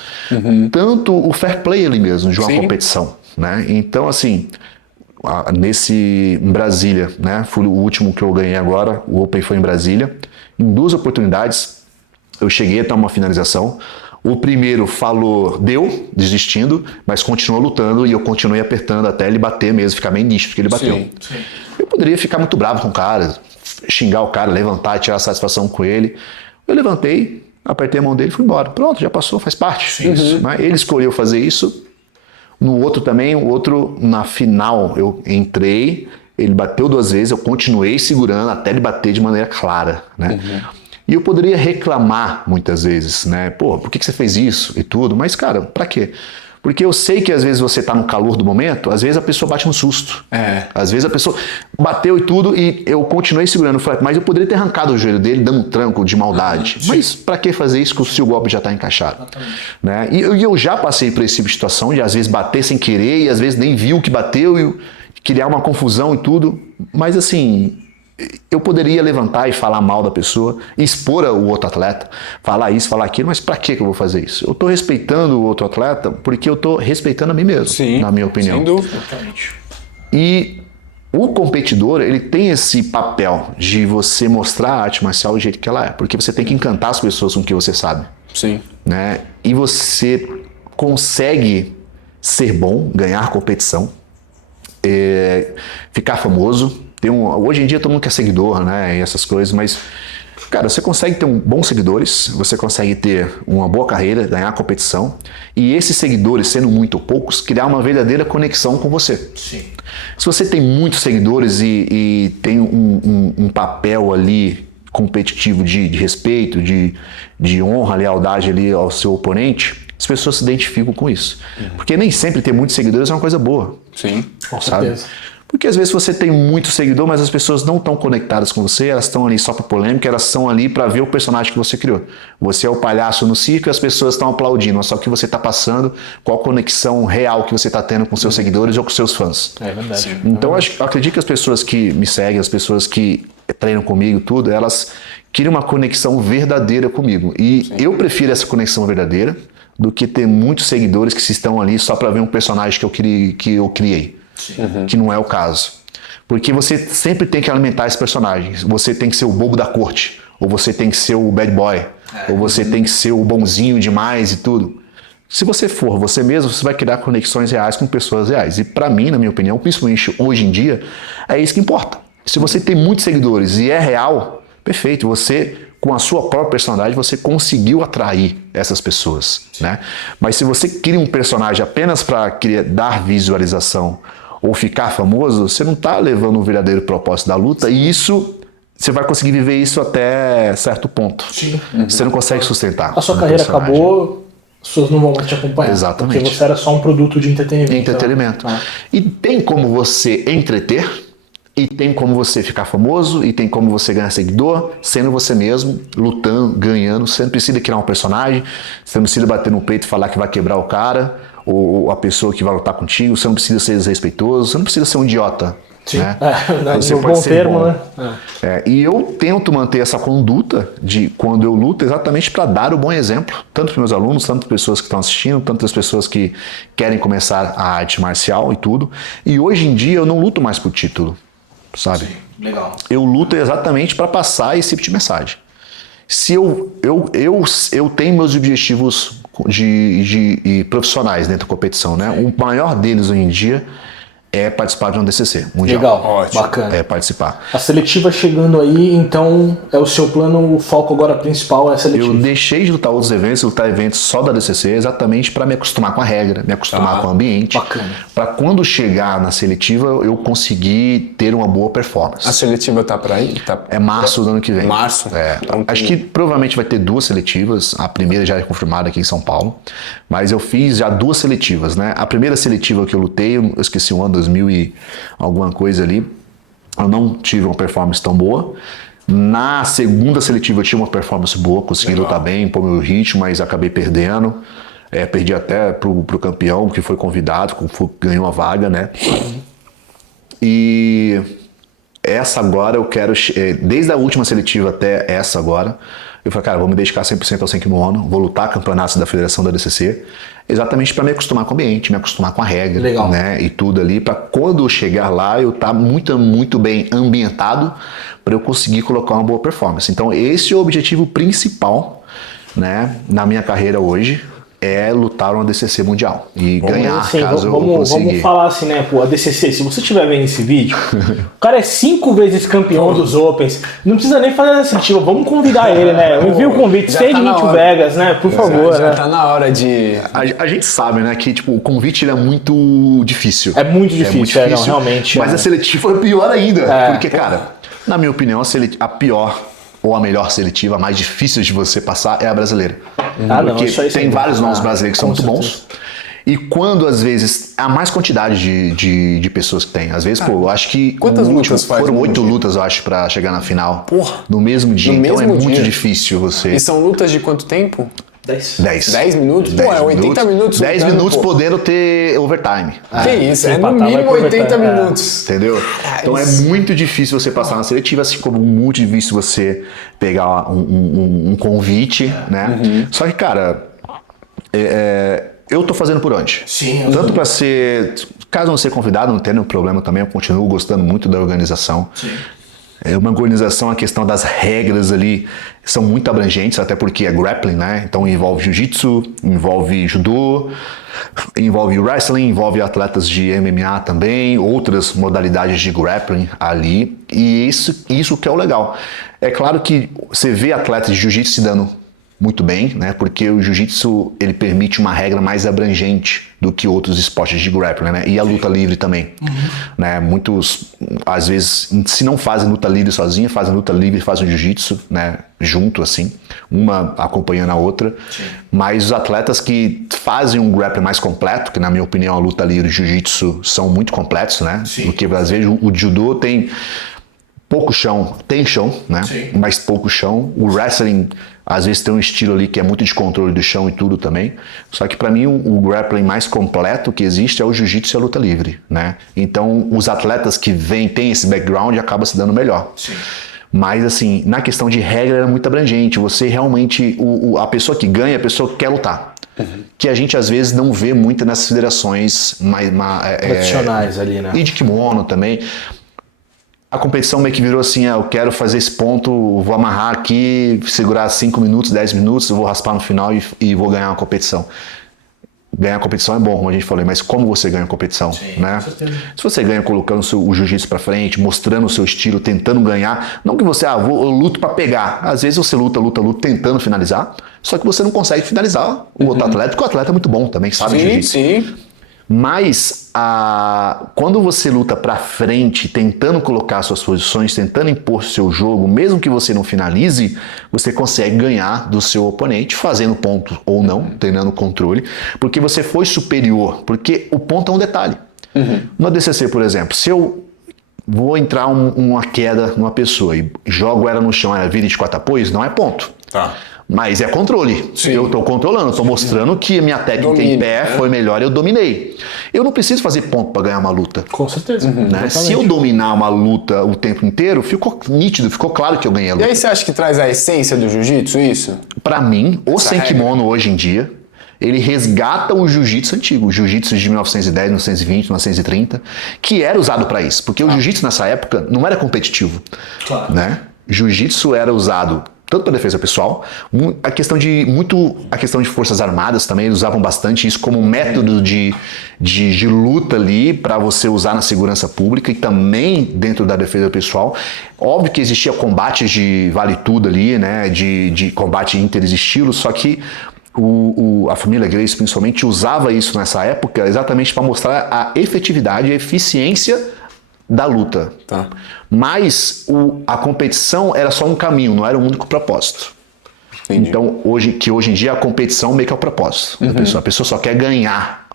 tanto o fair play ali mesmo, de uma competição, né? Então assim, em Brasília, né? Foi o último que eu ganhei agora, o Open foi em Brasília. Em 2 oportunidades, eu cheguei até uma finalização. O primeiro falou, desistindo, mas continuou lutando e eu continuei apertando até ele bater mesmo, ficar bem nítido que ele bateu. Sim. Eu poderia ficar muito bravo com o cara, xingar o cara, levantar e tirar satisfação com ele. Eu levantei, apertei a mão dele e fui embora. Pronto, já passou, faz parte. Ele escolheu fazer isso. No outro também, na final eu entrei, ele bateu 2 vezes, eu continuei segurando até ele bater de maneira clara, né? E eu poderia reclamar muitas vezes, né? Pô, por que você fez isso e tudo? Mas, cara, pra quê? Porque eu sei que às vezes você tá no calor do momento, às vezes a pessoa bate um susto. Às vezes a pessoa bateu e tudo e eu continuei segurando. Mas eu poderia ter arrancado o joelho dele, dando um tranco de maldade. Mas pra que fazer isso se o golpe já tá encaixado? Né? E eu já passei por esse tipo de situação de às vezes bater sem querer e às vezes nem viu que bateu e criar uma confusão e tudo. Mas assim, eu poderia levantar e falar mal da pessoa, expor o outro atleta, falar isso, falar aquilo, mas pra que eu vou fazer isso? Eu tô respeitando o outro atleta porque eu tô respeitando a mim mesmo, na minha opinião. Sem dúvida. E o competidor, ele tem esse papel de você mostrar a arte marcial do jeito que ela é, porque você tem que encantar as pessoas com o que você sabe. Sim. Né? E você consegue ser bom, ganhar competição, ficar famoso. Hoje em dia todo mundo quer seguidor, né, e essas coisas, mas Cara, você consegue ter bons seguidores, você consegue ter uma boa carreira, ganhar a competição, e esses seguidores, sendo muito ou poucos, criar uma verdadeira conexão com você. Sim. Se você tem muitos seguidores e tem um papel ali competitivo de respeito, de honra, lealdade ali ao seu oponente, as pessoas se identificam com isso. Porque nem sempre ter muitos seguidores é uma coisa boa. Sim. Com Sabe? certeza. Porque às vezes você tem muito seguidor, mas as pessoas não estão conectadas com você, elas estão ali só para polêmica, elas estão ali para ver o personagem que você criou. Você é o palhaço no circo e as pessoas estão aplaudindo, só que você está passando, qual a conexão real que você está tendo com seus seguidores ou com seus fãs. É verdade. Sim. Então eu acredito que as pessoas que me seguem, as pessoas que treinam comigo, tudo, elas criam uma conexão verdadeira comigo. E eu prefiro essa conexão verdadeira do que ter muitos seguidores que estão ali só para ver um personagem que eu criei. Que não é o caso. Porque você sempre tem que alimentar esse personagem. Você tem que ser o bobo da corte, ou você tem que ser o bad boy, ou você tem que ser o bonzinho demais e tudo. Se você for você mesmo, você vai criar conexões reais com pessoas reais. E para mim, na minha opinião, principalmente hoje em dia, é isso que importa. Se você tem muitos seguidores e é real, perfeito. Você, com a sua própria personalidade, você conseguiu atrair essas pessoas, né? Mas se você cria um personagem apenas para dar visualização ou ficar famoso, você não está levando o verdadeiro propósito da luta, e isso, você vai conseguir viver isso até certo ponto. Sim. Você não consegue sustentar. A sua um carreira personagem. acabou, as pessoas não vão mais te acompanhar. Exatamente. Porque você era só um produto de entretenimento. Entretenimento. Né? E tem como você entreter, e tem como você ficar famoso, e tem como você ganhar seguidor, sendo você mesmo, lutando, ganhando. Você não precisa criar um personagem, você não precisa bater no peito e falar que vai quebrar o cara, ou a pessoa que vai lutar contigo, você não precisa ser desrespeitoso, você não precisa ser um idiota. Sim. Né? Você no bom termo, né? E eu tento manter essa conduta de quando eu luto exatamente para dar o bom exemplo, tanto para meus alunos, tanto para pessoas que estão assistindo, tanto para as pessoas que querem começar a arte marcial e tudo. E hoje em dia eu não luto mais por título, sabe? Sim, legal. Eu luto exatamente para passar esse tipo de mensagem. Se eu tenho meus objetivos de profissionais dentro da competição, né? O maior deles hoje em dia é participar de um DCC mundial. Legal, Ótimo. bacana. É participar. A seletiva chegando aí, então é o seu plano, o foco agora principal é a seletiva. Eu deixei de lutar outros eventos, lutar eventos só da DCC, exatamente para me acostumar com a regra, me acostumar com o ambiente. Bacana. Para quando chegar na seletiva eu conseguir ter uma boa performance. A seletiva tá pra aí? Tá... É março do ano que vem. Março? É. Então, Acho que provavelmente vai ter 2 seletivas. A primeira já é confirmada aqui em São Paulo. Mas eu fiz já 2 seletivas, né? A primeira seletiva que eu lutei, eu esqueci o ano, 2000 e alguma coisa ali. Eu não tive uma performance tão boa. Na segunda seletiva eu tive uma performance boa, consegui lutar bem, pôr meu ritmo, mas acabei perdendo. Perdi até pro campeão, que foi convidado, ganhou uma vaga, né? E essa agora eu quero, desde a última seletiva até essa agora, eu falei, cara, vou me dedicar 100% ao Senkimono, vou lutar campeonatos da Federação da DCC, exatamente para me acostumar com o ambiente, me acostumar com a regra, legal, né? E tudo ali, para quando eu chegar lá eu estar muito bem ambientado para eu conseguir colocar uma boa performance. Então esse é o objetivo principal, né, na minha carreira hoje, é lutar uma DCC mundial e ganhar, assim, caso eu conseguir. Vamos falar assim, né, pô, a DCC, se você estiver vendo esse vídeo, o cara é 5 vezes campeão dos Opens, não precisa nem fazer a seletiva, vamos convidar ele, né, eu envio o convite, stage tá me to hora. Vegas, né, por favor, já né. tá na hora de... A gente sabe, né, que tipo, o convite ele é muito difícil. É muito difícil, não, realmente. Mas é. a seletiva é pior ainda, porque, cara, na minha opinião, a pior ou a melhor seletiva, a mais difícil de você passar é a brasileira. Ah, não, porque isso aí tem sem vários dúvida. nomes brasileiros que são Com muito certeza. bons. E quando, às vezes, há mais quantidade de pessoas que tem. Às vezes, pô, eu acho que quantas no último, lutas faz foram no 8 dia? lutas, eu acho, pra chegar na final. Porra. No mesmo dia. No Então mesmo é muito dia? difícil você... E são lutas de quanto tempo? 10. 10. 10 minutos? Pô, é 80 minutos 10 lutando, minutos pô. podendo ter overtime. Que isso, se é no empatar, vai mínimo pro 80 overtime, minutos. Entendeu? Então é isso. muito difícil você passar na seletiva, assim como muito difícil você pegar um convite, né? Só que, cara, eu tô fazendo por onde? Sim, eu Tanto para ser, caso não ser convidado, não tenho problema também, eu continuo gostando muito da organização. Sim. É uma organização, a questão das regras ali são muito abrangentes, até porque é grappling, né? Então envolve jiu-jitsu, envolve judô, envolve wrestling, envolve atletas de MMA também, outras modalidades de grappling ali, e isso que é o legal. É claro que você vê atletas de jiu-jitsu se dando muito bem, né? Porque o jiu-jitsu ele permite uma regra mais abrangente do que outros esportes de grappling, né? E a luta livre também, né? Muitos, às vezes, se não fazem luta livre sozinha, fazem luta livre e fazem jiu-jitsu, né? Junto, assim, uma acompanhando a outra. Sim. Mas os atletas que fazem um grappling mais completo, que na minha opinião a luta livre e o jiu-jitsu são muito completos, né? Sim. Porque às vezes o judô tem pouco chão, tem chão, né? Sim. Mas pouco chão. O wrestling às vezes tem um estilo ali que é muito de controle do chão e tudo também. Só que para mim o grappling mais completo que existe é o jiu-jitsu e a luta livre, né? Então os atletas que têm esse background acabam se dando melhor. Sim. Mas assim, na questão de regra é muito abrangente. Você realmente, a pessoa que ganha, a pessoa que quer lutar. Que a gente às vezes não vê muito nessas federações mais tradicionais ali, né? E de kimono também. A competição meio que virou assim, eu quero fazer esse ponto, vou amarrar aqui, segurar 5 minutos, 10 minutos, eu vou raspar no final e vou ganhar uma competição. Ganhar a competição é bom, como a gente falou, mas como você ganha a competição, sim, né? Se você ganha colocando o jiu-jitsu pra frente, mostrando o seu estilo, tentando ganhar, não que você, eu luto pra pegar. Às vezes você luta, tentando finalizar, só que você não consegue finalizar o outro atleta, porque o atleta é muito bom também, sabe jiu-jitsu. Sim. Mas quando você luta pra frente, tentando colocar suas posições, tentando impor seu jogo, mesmo que você não finalize, você consegue ganhar do seu oponente, fazendo ponto ou não, treinando controle, porque você foi superior, porque o ponto é um detalhe. No ADCC, por exemplo, se eu vou entrar uma queda numa pessoa e jogo ela no chão, ela vira de 4 apoios, não é ponto. Tá. Mas é controle. Sim. Eu estou controlando, estou mostrando que a minha técnica em pé foi melhor, eu dominei. Eu não preciso fazer ponto para ganhar uma luta. Com certeza. Né? Se eu dominar uma luta o tempo inteiro, ficou nítido, ficou claro que eu ganhei a luta. E aí você acha que traz a essência do jiu-jitsu, isso? Para mim, o sem kimono hoje em dia, ele resgata o jiu-jitsu antigo, o jiu-jitsu de 1910, 1920, 1930, que era usado para isso. Porque o jiu-jitsu nessa época não era competitivo. Claro. Né? Jiu-jitsu era usado tanto para defesa pessoal, a questão de forças armadas também, eles usavam bastante isso como um método de luta ali para você usar na segurança pública e também dentro da defesa pessoal. Óbvio que existia combates de vale tudo ali, né, de combate interestilos, só que a família Gracie principalmente usava isso nessa época exatamente para mostrar a efetividade e a eficiência da luta. Tá. Mas a competição era só um caminho, não era o único propósito. Entendi. Então, hoje em dia a competição meio que é o propósito. A pessoa só quer ganhar.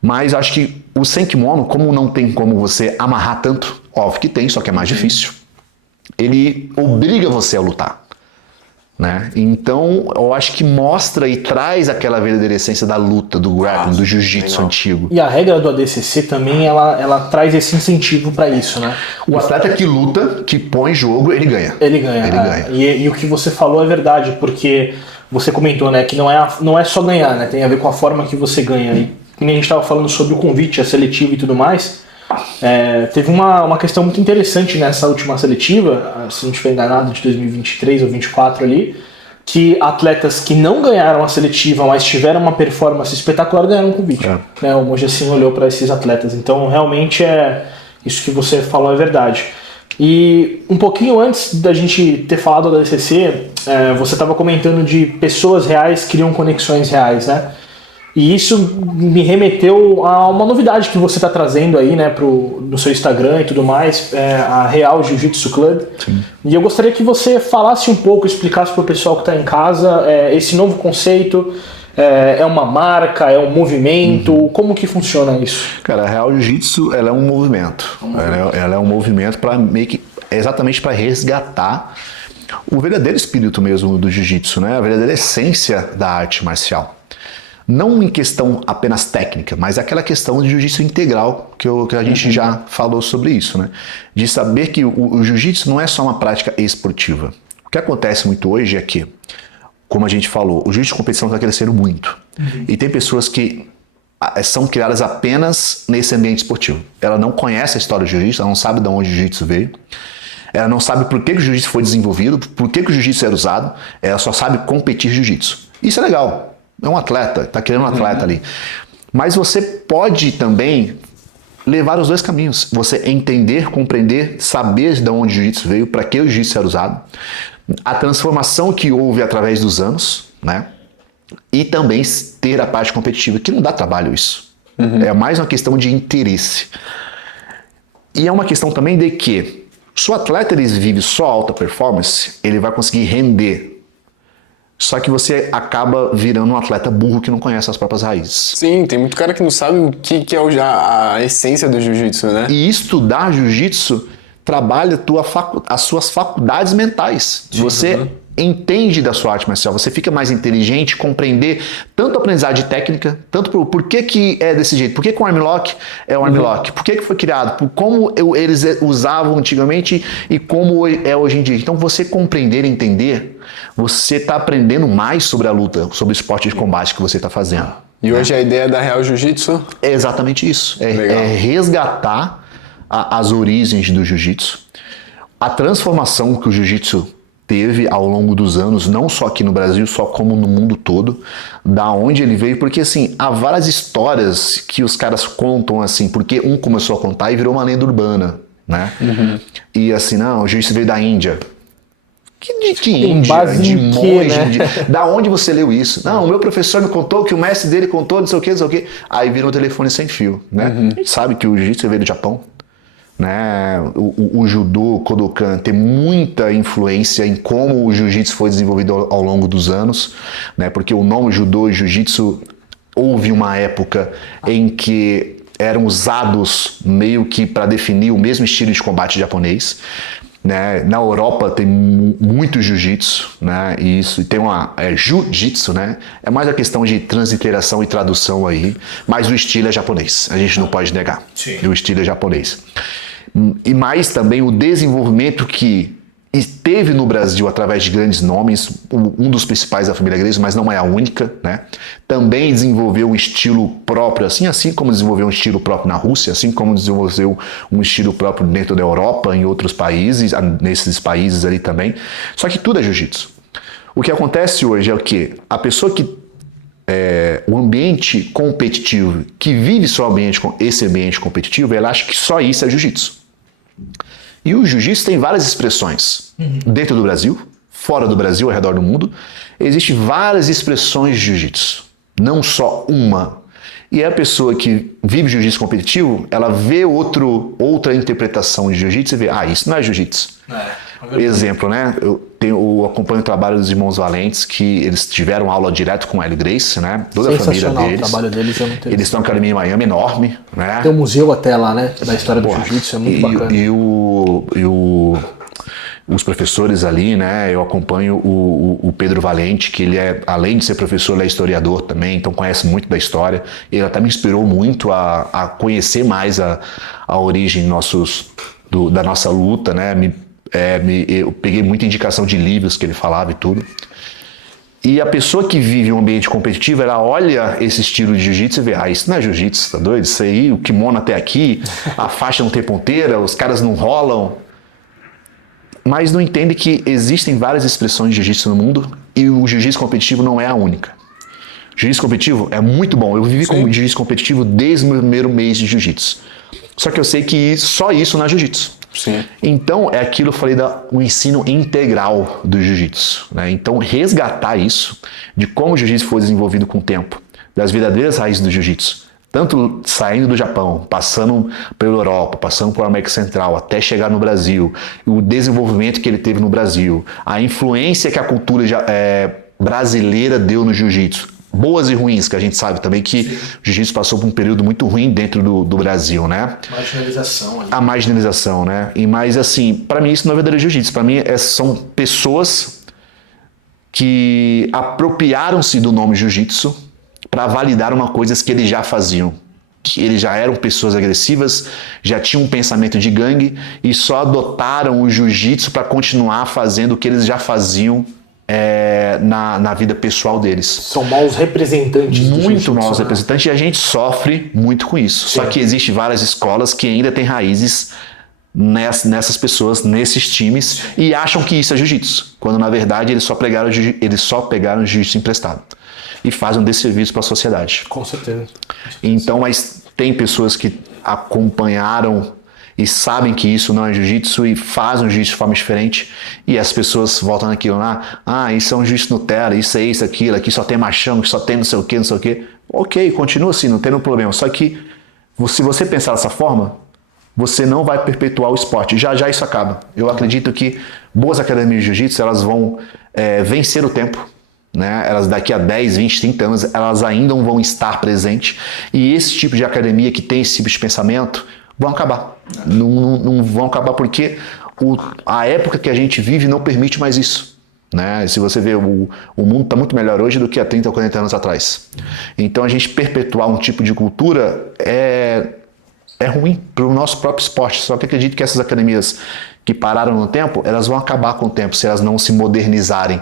Mas acho que o sem kimono, como não tem como você amarrar tanto, óbvio que tem, só que é mais difícil, ele obriga você a lutar. Né? Então, eu acho que mostra e traz aquela verdadeira essência da luta, do grappling, do jiu-jitsu antigo. E a regra do ADCC também, ela traz esse incentivo para isso, né? O atleta que luta, que põe jogo, ele ganha. Ele ganha. E o que você falou é verdade, porque você comentou, né, que não é só ganhar, né? Tem a ver com a forma que você ganha. E como a gente estava falando sobre o convite, a seletiva e tudo mais, teve uma questão muito interessante nessa última seletiva, se não estiver enganado, de 2023 ou 2024 ali, que atletas que não ganharam a seletiva, mas tiveram uma performance espetacular, ganharam um convite. Né? O Mojacin olhou para esses atletas. Então, realmente, isso que você falou é verdade. E um pouquinho antes da gente ter falado da ADCC, você estava comentando de pessoas reais criam conexões reais, né? E isso me remeteu a uma novidade que você está trazendo aí, né, no seu Instagram e tudo mais, a Real Jiu-Jitsu Club. Sim. E eu gostaria que você falasse um pouco, explicasse para o pessoal que está em casa esse novo conceito. É uma marca, é um movimento, como que funciona isso? Cara, a Real Jiu-Jitsu, ela é um movimento. Ela é um movimento para exatamente para resgatar o verdadeiro espírito mesmo do Jiu-Jitsu, né? A verdadeira essência da arte marcial. Não em questão apenas técnica, mas aquela questão de jiu-jitsu integral que a gente já falou sobre isso, né? De saber que o jiu-jitsu não é só uma prática esportiva. O que acontece muito hoje é que, como a gente falou, o jiu-jitsu de competição está crescendo muito. E tem pessoas que são criadas apenas nesse ambiente esportivo. Ela não conhece a história do jiu-jitsu, ela não sabe de onde o jiu-jitsu veio. Ela não sabe por que o jiu-jitsu foi desenvolvido, por que o jiu-jitsu era usado, ela só sabe competir jiu-jitsu. Isso é legal, é um atleta, tá querendo um atleta ali. Mas você pode também levar os dois caminhos. Você entender, compreender, saber de onde o jiu-jitsu veio, para que o jiu-jitsu era usado, a transformação que houve através dos anos, né? E também ter a parte competitiva, que não dá trabalho isso. É mais uma questão de interesse. E é uma questão também de que, se o atleta ele vive só alta performance, ele vai conseguir render. Só que você acaba virando um atleta burro que não conhece as próprias raízes. Sim, tem muito cara que não sabe o que é a essência do jiu-jitsu, né? E estudar jiu-jitsu trabalha as suas faculdades mentais. Você entende da sua arte marcial, você fica mais inteligente, compreender tanto a aprendizagem técnica, tanto por que é desse jeito, por que o armlock é o armlock, por que foi criado, por como eles usavam antigamente e como é hoje em dia. Então você compreender e entender, você está aprendendo mais sobre a luta, sobre o esporte de combate que você está fazendo. E hoje a ideia da Real Jiu-Jitsu? É exatamente isso, é resgatar as origens do jiu-jitsu, a transformação que o jiu-jitsu teve ao longo dos anos, não só aqui no Brasil, só como no mundo todo, da onde ele veio, porque assim, há várias histórias que os caras contam assim, porque um começou a contar e virou uma lenda urbana, né? E assim, não, o jiu-jitsu veio da Índia. Que Índia? De monge? Né? Da onde você leu isso? Não, o meu professor me contou que o mestre dele contou, não sei o que. Aí virou um telefone sem fio, né? A gente sabe que o jiu-jitsu veio do Japão. Né? O judô, Kodokan, tem muita influência em como o jiu-jitsu foi desenvolvido ao longo dos anos, né? Porque o nome judô e jiu-jitsu, houve uma época em que eram usados meio que para definir o mesmo estilo de combate japonês. Né? Na Europa tem muito jiu-jitsu, né? E isso tem jiu-jitsu, né? É mais a questão de transliteração e tradução aí, mas o estilo é japonês, a gente não pode negar. Sim. O estilo é japonês. E mais também o desenvolvimento que esteve no Brasil através de grandes nomes, um dos principais da família Gracie, mas não é a única, né? Também desenvolveu um estilo próprio, assim como desenvolveu um estilo próprio na Rússia, assim como desenvolveu um estilo próprio dentro da Europa, em outros países, nesses países ali também. Só que tudo é jiu-jitsu. O que acontece hoje é o quê? A pessoa que o ambiente competitivo, que vive só esse ambiente competitivo, ela acha que só isso é jiu-jitsu. E o jiu-jitsu tem várias expressões. Dentro do Brasil, fora do Brasil, ao redor do mundo, existem várias expressões de jiu-jitsu. Não só uma. E a pessoa que vive jiu-jitsu competitivo, ela vê outra interpretação de jiu-jitsu e vê, isso não é jiu-jitsu. Exemplo, né? Eu acompanho o trabalho dos irmãos Valentes, que eles tiveram aula direto com o Hélio Gracie, né? Toda a família deles. O trabalho deles eu não tenho. Eles estão em academia em Miami, enorme, né? Tem um museu até lá, né? Da história do jiu-jitsu, é muito bacana. Os professores ali, né? Eu acompanho o Pedro Valente, que ele além de ser professor, ele é historiador também, então conhece muito da história. Ele até me inspirou muito a conhecer mais a origem da nossa luta, né? Eu peguei muita indicação de livros que ele falava e tudo. E a pessoa que vive um ambiente competitivo, ela olha esse estilo de jiu-jitsu e vê, isso não é jiu-jitsu, tá doido? Isso aí, o kimono até aqui, a faixa não tem ponteira, os caras não rolam. Mas não entende que existem várias expressões de jiu-jitsu no mundo e o jiu-jitsu competitivo não é a única. O jiu-jitsu competitivo é muito bom. Eu vivi com jiu-jitsu competitivo desde o meu primeiro mês de jiu-jitsu. Só que eu sei que só isso não é jiu-jitsu. Sim. Então, é aquilo que eu falei do ensino integral do jiu-jitsu, né? Então, resgatar isso, de como o jiu-jitsu foi desenvolvido com o tempo, das verdadeiras raízes do jiu-jitsu, tanto saindo do Japão, passando pela Europa, passando por América Central, até chegar no Brasil, o desenvolvimento que ele teve no Brasil, a influência que a cultura brasileira deu no jiu-jitsu, boas e ruins, que a gente sabe também que o jiu-jitsu passou por um período muito ruim dentro do Brasil, né? Marginalização. Ali. A marginalização, né? Mas assim, para mim isso não é verdadeiro jiu-jitsu. Para mim são pessoas que apropriaram-se do nome jiu-jitsu para validar uma coisa que eles já faziam. Que eles já eram pessoas agressivas, já tinham um pensamento de gangue e só adotaram o jiu-jitsu para continuar fazendo o que eles já faziam na vida pessoal deles. São maus representantes do muito maus representantes, e a gente sofre muito com isso. Sim. Só que existem várias escolas que ainda têm raízes nessas pessoas, nesses times, e acham que isso é jiu-jitsu, quando na verdade eles só pegaram jiu-jitsu emprestado e fazem um desserviço para a sociedade. Com certeza. Então, mas tem pessoas que acompanharam e sabem que isso não é jiu-jitsu e fazem o jiu-jitsu de forma diferente, e as pessoas voltam naquilo lá, isso é um jiu-jitsu Nutella, isso é isso, aquilo, aqui só tem machão, que só tem não sei o que. Ok, continua assim, não tem nenhum problema, só que se você pensar dessa forma, você não vai perpetuar o esporte, já isso acaba. Eu acredito que boas academias de jiu-jitsu, elas vão vencer o tempo, né? Elas daqui a 10, 20, 30 anos, elas ainda vão estar presentes, e esse tipo de academia que tem esse tipo de pensamento vão acabar. Não vão acabar porque a época que a gente vive não permite mais isso, né? Se você vê, o mundo está muito melhor hoje do que há 30 ou 40 anos atrás. Então a gente perpetuar um tipo de cultura é ruim para o nosso próprio esporte. Só que acredito que essas academias que pararam no tempo, elas vão acabar com o tempo se elas não se modernizarem.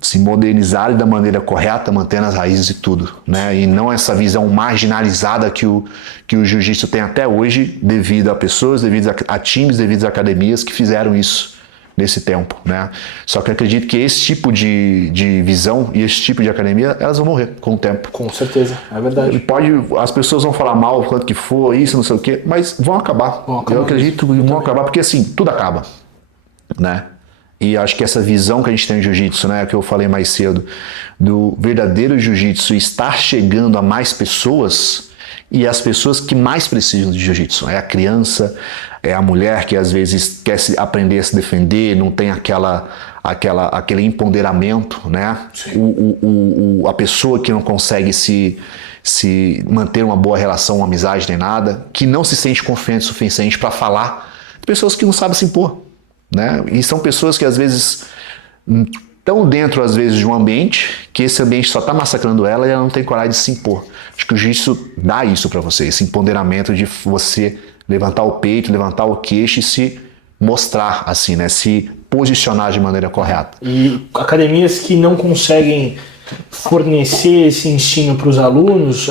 Se modernizarem da maneira correta, mantendo as raízes e tudo, né? E não essa visão marginalizada que o jiu-jitsu tem até hoje, devido a pessoas, devido a times, devido a academias que fizeram isso nesse tempo, né? Só que eu acredito que esse tipo de visão e esse tipo de academia, elas vão morrer com o tempo. Com certeza, é verdade. As pessoas vão falar mal quanto que for, isso, não sei o quê, mas vão acabar. Eu acredito que vão acabar, porque assim, tudo acaba, né? E acho que essa visão que a gente tem no jiu-jitsu, né, que eu falei mais cedo, do verdadeiro jiu-jitsu estar chegando a mais pessoas, e as pessoas que mais precisam de jiu-jitsu. É a criança, é a mulher que às vezes quer aprender a se defender, não tem aquele empoderamento, né? A pessoa que não consegue se manter uma boa relação, uma amizade nem nada, que não se sente confiante o suficiente para falar, pessoas que não sabem se impor, né? E são pessoas que às vezes estão dentro às vezes de um ambiente que esse ambiente só está massacrando ela e ela não tem coragem de se impor. Acho que o jiu-jitsu dá isso para você, esse empoderamento de você levantar o peito, levantar o queixo e se mostrar assim, né? Se posicionar de maneira correta. E academias que não conseguem fornecer esse ensino para os alunos,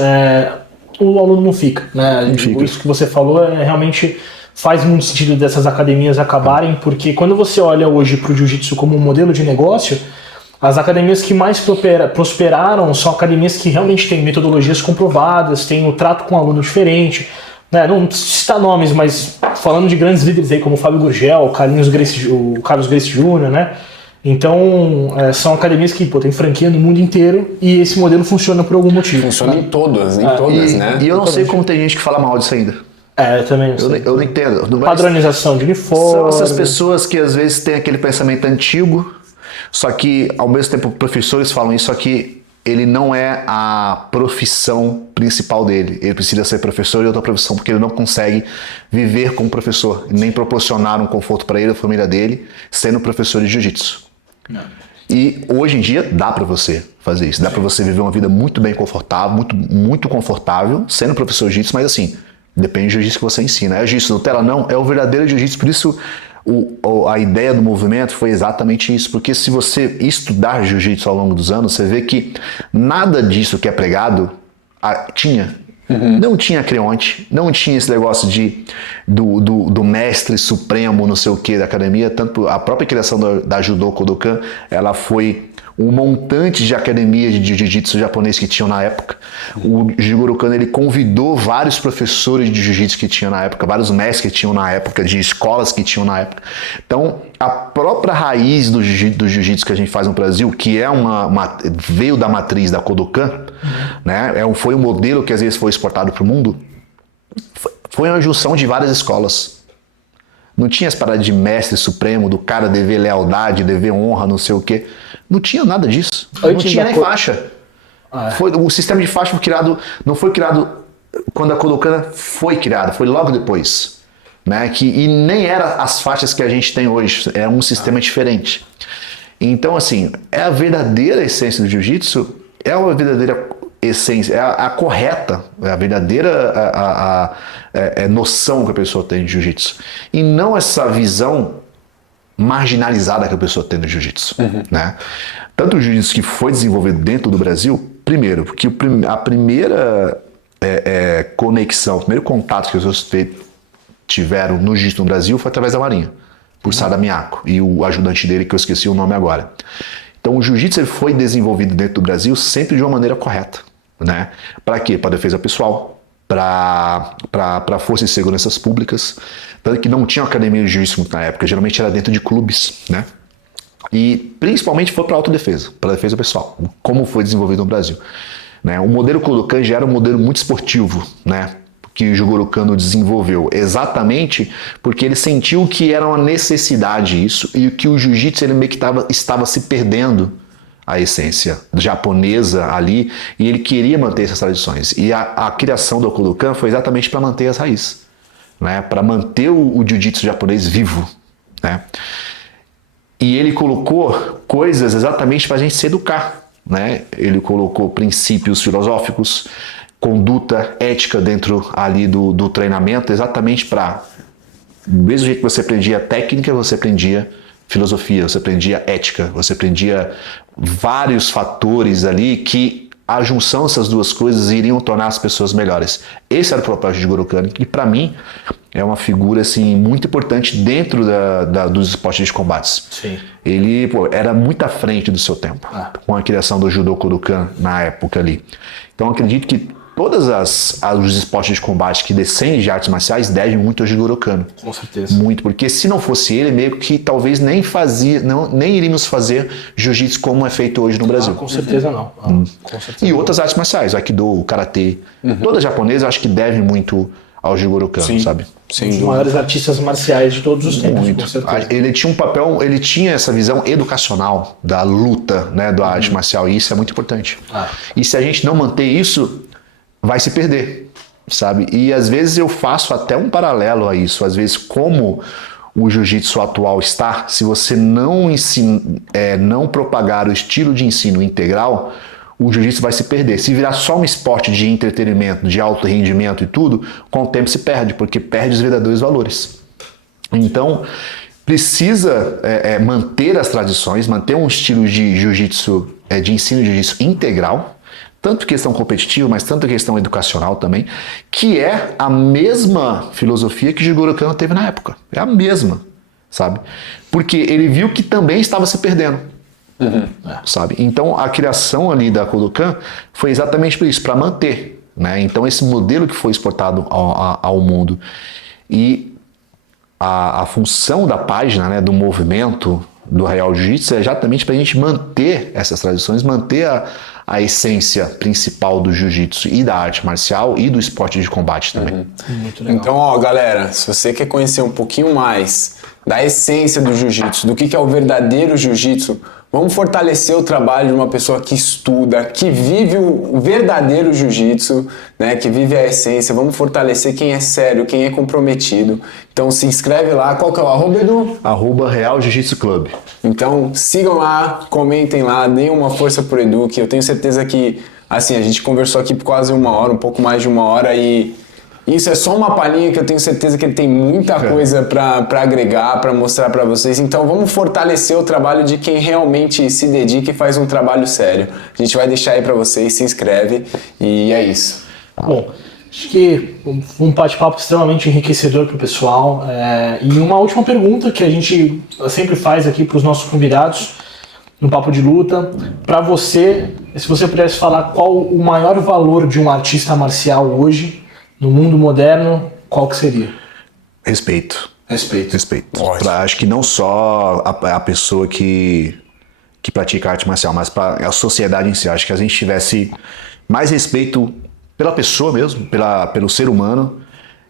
o aluno não fica, né? Não fica. Isso que você falou realmente faz muito sentido dessas academias acabarem, porque quando você olha hoje para o jiu-jitsu como um modelo de negócio, as academias que mais prosperaram são academias que realmente têm metodologias comprovadas, têm o trato com o aluno diferente, né? Não citar nomes, mas falando de grandes líderes aí como o Fábio Gurgel, o Carlos Gracie Jr., né? Então, são academias que têm franquia no mundo inteiro e esse modelo funciona por algum motivo. Funciona né? em todas, né? E eu não sei como tem gente que fala mal disso ainda. Eu também não sei. Eu não entendo. Padronização de uniforme. São essas pessoas que às vezes têm aquele pensamento antigo, só que ao mesmo tempo professores falam isso, só que ele não é a profissão principal dele. Ele precisa ser professor de outra profissão porque ele não consegue viver como professor, nem proporcionar um conforto para ele, a família dele, sendo professor de jiu-jitsu. E hoje em dia dá para você fazer isso, dá para você viver uma vida muito bem confortável, muito confortável, sendo professor de jiu-jitsu, mas assim, depende do jiu-jitsu que você ensina. É o jiu-jitsu Nutella? Não, é o verdadeiro jiu-jitsu. Por isso a ideia do movimento foi exatamente isso, porque se você estudar jiu-jitsu ao longo dos anos, você vê que nada disso que é pregado tinha. Não tinha Creonte, não tinha esse negócio do mestre supremo, não sei o que, da academia. Tanto a própria criação da Judo Kodokan, ela foi um montante de academias de jiu-jitsu japonês que tinham na época. O Jigoro Kano, ele convidou vários professores de jiu-jitsu que tinham na época, vários mestres que tinham na época, de escolas que tinham na época. Então, a própria raiz do jiu-jitsu que a gente faz no Brasil, que é veio da matriz da Kodokan, né? Foi um modelo que às vezes foi exportado para o mundo, foi uma junção de várias escolas. Não tinha essa parada de mestre supremo, do cara dever lealdade, dever honra, não sei o quê. Não tinha nada disso. Não tinha nem faixa. O sistema de faixa não foi criado quando a Kodokan foi criada, foi logo depois. Né? E nem era as faixas que a gente tem hoje, é um sistema diferente. Então, assim, é a verdadeira essência do jiu-jitsu, é a verdadeira essência, é a correta, é a verdadeira noção que a pessoa tem de jiu-jitsu. E não essa visão marginalizada que a pessoa tem no jiu-jitsu. Né? Tanto o jiu-jitsu que foi desenvolvido dentro do Brasil, primeiro, porque a primeira conexão, o primeiro contato que as pessoas tiveram no jiu-jitsu no Brasil foi através da Marinha, por Sada Miyako e o ajudante dele, que eu esqueci o nome agora. Então o jiu-jitsu ele foi desenvolvido dentro do Brasil sempre de uma maneira correta, né? Para quê? Para defesa pessoal, para forças de seguranças públicas, tanto que não tinha academia de jiu-jitsu na época, geralmente era dentro de clubes, né? E principalmente foi para autodefesa, para defesa pessoal, como foi desenvolvido no Brasil, né? O modelo Kodokan já era um modelo muito esportivo, né? Que o Jigoro Kano desenvolveu, exatamente porque ele sentiu que era uma necessidade isso e que o jiu-jitsu ele meio que estava se perdendo a essência japonesa ali e ele queria manter essas tradições. E a criação do Kodokan foi exatamente para manter as raízes, né? Para manter o jiu-jitsu japonês vivo, né? E ele colocou coisas exatamente para a gente se educar, né? Ele colocou princípios filosóficos, conduta ética dentro ali do treinamento, exatamente para, do mesmo jeito que você aprendia técnica, você aprendia filosofia, você aprendia ética, você aprendia vários fatores ali que a junção dessas duas coisas iriam tornar as pessoas melhores. Esse era o propósito de Jigoro Kano, que para mim é uma figura assim, muito importante dentro dos esportes de combates. Sim. Ele era muito à frente do seu tempo, com a criação do Judo Kodokan na época ali. Então acredito que todos os esportes de combate que descendem de artes marciais devem muito ao Jigoro Kano. Com certeza. Muito, porque se não fosse ele, meio que talvez nem iríamos fazer jiu-jitsu como é feito hoje no Brasil. Com certeza não. Com certeza E outras artes marciais, o Aikido, o Karatê, toda japonesa, acho que deve muito ao Jigoro Kano, sabe? Um dos maiores artistas marciais de todos os tempos, Muito. com certeza. Ele tinha um papel, ele tinha essa visão educacional da luta, né, da arte marcial, e isso é muito importante. E se a gente não manter isso, vai se perder, sabe? E às vezes eu faço até um paralelo a isso. Às vezes, como o jiu-jitsu atual está, se você não propagar o estilo de ensino integral, o jiu-jitsu vai se perder. Se virar só um esporte de entretenimento, de alto rendimento e tudo, com o tempo se perde, porque perde os verdadeiros valores. Então, precisa manter as tradições, manter um estilo de jiu-jitsu, de ensino de jiu-jitsu integral, tanto questão competitiva, mas tanto questão educacional também, que é a mesma filosofia que o Jigoro Kano teve na época. É a mesma, sabe? Porque ele viu que também estava se perdendo, sabe? Então a criação ali da Kodokan foi exatamente por isso, para manter, né? Então esse modelo que foi exportado ao mundo e a função da página, né, do movimento do Real Jiu-Jitsu é exatamente para a gente manter essas tradições, manter a essência principal do jiu-jitsu e da arte marcial e do esporte de combate também. Muito legal. Então, ó, galera, se você quer conhecer um pouquinho mais da essência do jiu-jitsu, do que é o verdadeiro jiu-jitsu, vamos fortalecer o trabalho de uma pessoa que estuda, que vive o verdadeiro jiu-jitsu, né, que vive a essência. Vamos fortalecer quem é sério, quem é comprometido. Então se inscreve lá. Qual que é o arroba, Edu? @Real Jiu-Jitsu Club. Então sigam lá, comentem lá, deem uma força pro Edu, que eu tenho certeza que, assim, a gente conversou aqui por quase uma hora, um pouco mais de uma hora, e isso é só uma palhinha que eu tenho certeza que ele tem muita coisa para agregar, para mostrar para vocês. Então vamos fortalecer o trabalho de quem realmente se dedica e faz um trabalho sério. A gente vai deixar aí para vocês, se inscreve e é isso. Bom, acho que um bate-papo extremamente enriquecedor para o pessoal. E uma última pergunta que a gente sempre faz aqui para os nossos convidados no Papo de Luta. Para você, se você pudesse falar qual o maior valor de um artista marcial hoje, no mundo moderno, qual que seria? Respeito. Respeito. Acho que não só a pessoa que pratica arte marcial, mas para a sociedade em si. Acho que a gente tivesse mais respeito pela pessoa mesmo, pelo ser humano,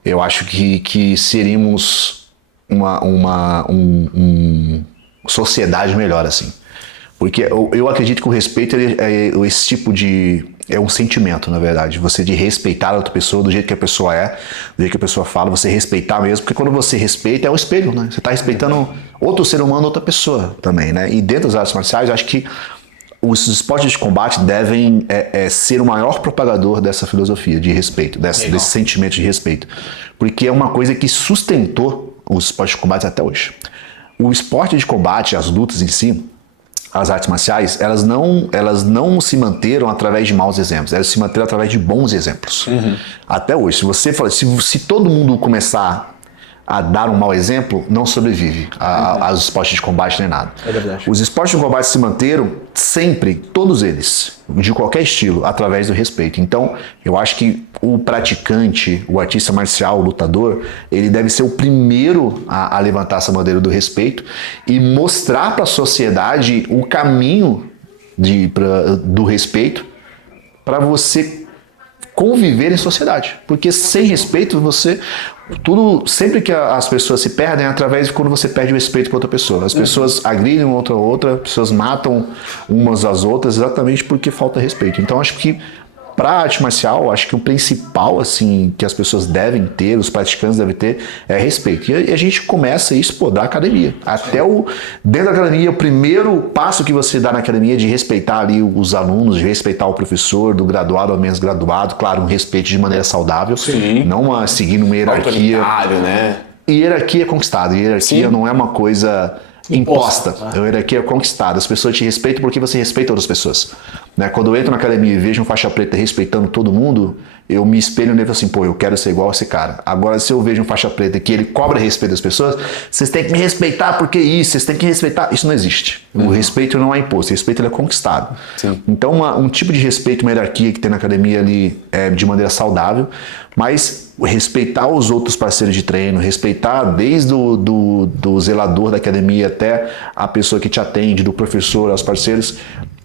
eu acho que seríamos uma sociedade melhor, assim. Porque eu acredito que o respeito esse tipo de... É um sentimento, na verdade. Você de respeitar a outra pessoa do jeito que a pessoa é, do jeito que a pessoa fala, você respeitar mesmo. Porque quando você respeita, é o espelho, né? Você está respeitando outro ser humano, outra pessoa também, né? E dentro das artes marciais, eu acho que os esportes de combate devem ser o maior propagador dessa filosofia de respeito, desse sentimento de respeito. Porque é uma coisa que sustentou os esportes de combate até hoje. O esporte de combate, as lutas em si, as artes marciais, elas não se manteram através de maus exemplos, elas se manteram através de bons exemplos. Até hoje, se você fala, se todo mundo começar a dar um mau exemplo, não sobrevive aos esportes de combate nem nada. É verdade. Os esportes de combate se manteram sempre, todos eles, de qualquer estilo, através do respeito. Então, eu acho que o praticante, o artista marcial, o lutador, ele deve ser o primeiro a levantar essa bandeira do respeito e mostrar para a sociedade o caminho do respeito para você conviver em sociedade. Porque sem respeito, sempre que as pessoas se perdem é através de quando você perde o respeito com outra pessoa. As pessoas agridem outra, as pessoas matam umas às outras exatamente porque falta respeito. Então acho que para a arte marcial, acho que o principal assim que as pessoas devem ter, os praticantes devem ter, é respeito. E a gente começa isso da academia. Dentro da academia, o primeiro passo que você dá na academia é de respeitar ali os alunos, de respeitar o professor, do graduado ao menos graduado, claro, um respeito de maneira saudável, Sim. Não seguindo uma hierarquia. Autoritário, né? Hierarquia é conquistada, hierarquia Sim. não é uma coisa imposta. A hierarquia é conquistada. As pessoas te respeitam porque você respeita outras pessoas. Né? Quando eu entro na academia e vejo um faixa preta respeitando todo mundo, eu me espelho nele e falo assim, pô, eu quero ser igual a esse cara. Agora, se eu vejo um faixa preta que ele cobra respeito das pessoas, vocês têm que me respeitar porque isso, vocês têm que respeitar. Isso não existe. O respeito não é imposto, o respeito ele é conquistado. Sim. Então, um tipo de respeito, uma hierarquia que tem na academia ali é de maneira saudável, mas respeitar os outros parceiros de treino, respeitar desde do zelador da academia até a pessoa que te atende, do professor aos parceiros,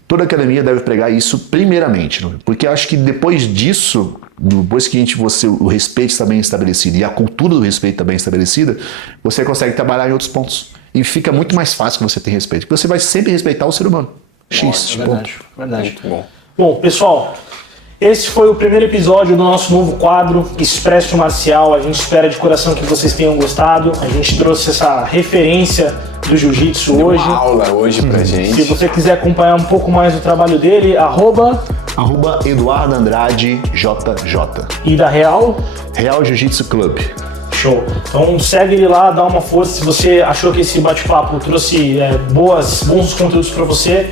toda academia deve pregar isso primeiramente, né? Porque eu acho que depois disso, depois que o respeito está bem estabelecido e a cultura do respeito está bem estabelecida, você consegue trabalhar em outros pontos. E fica muito mais fácil que você tenha respeito, porque você vai sempre respeitar o ser humano. X, Verdade, ponto. verdade. Muito bom. Bom, pessoal, esse foi o primeiro episódio do nosso novo quadro, Expresso Marcial. A gente espera de coração que vocês tenham gostado. A gente trouxe essa referência do jiu-jitsu hoje. Uma aula hoje pra gente. Se você quiser acompanhar um pouco mais do trabalho dele, @Eduardo Andrade JJ. e da Real. Real Jiu-Jitsu Club. Show. Então segue ele lá, dá uma força. Se você achou que esse bate-papo trouxe bons conteúdos para você,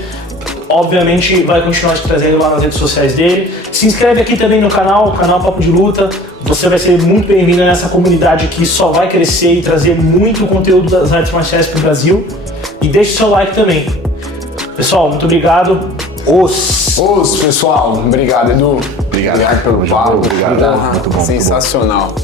obviamente vai continuar te trazendo lá nas redes sociais dele. Se inscreve aqui também no canal Papo de Luta. Você vai ser muito bem-vindo nessa comunidade que só vai crescer e trazer muito conteúdo das artes marciais para o Brasil. E deixe seu like também. Pessoal, muito obrigado. Pessoal, obrigado, Edu. Obrigado Obrigado pelo papo. Obrigado. Porra, Muito bom. Sensacional.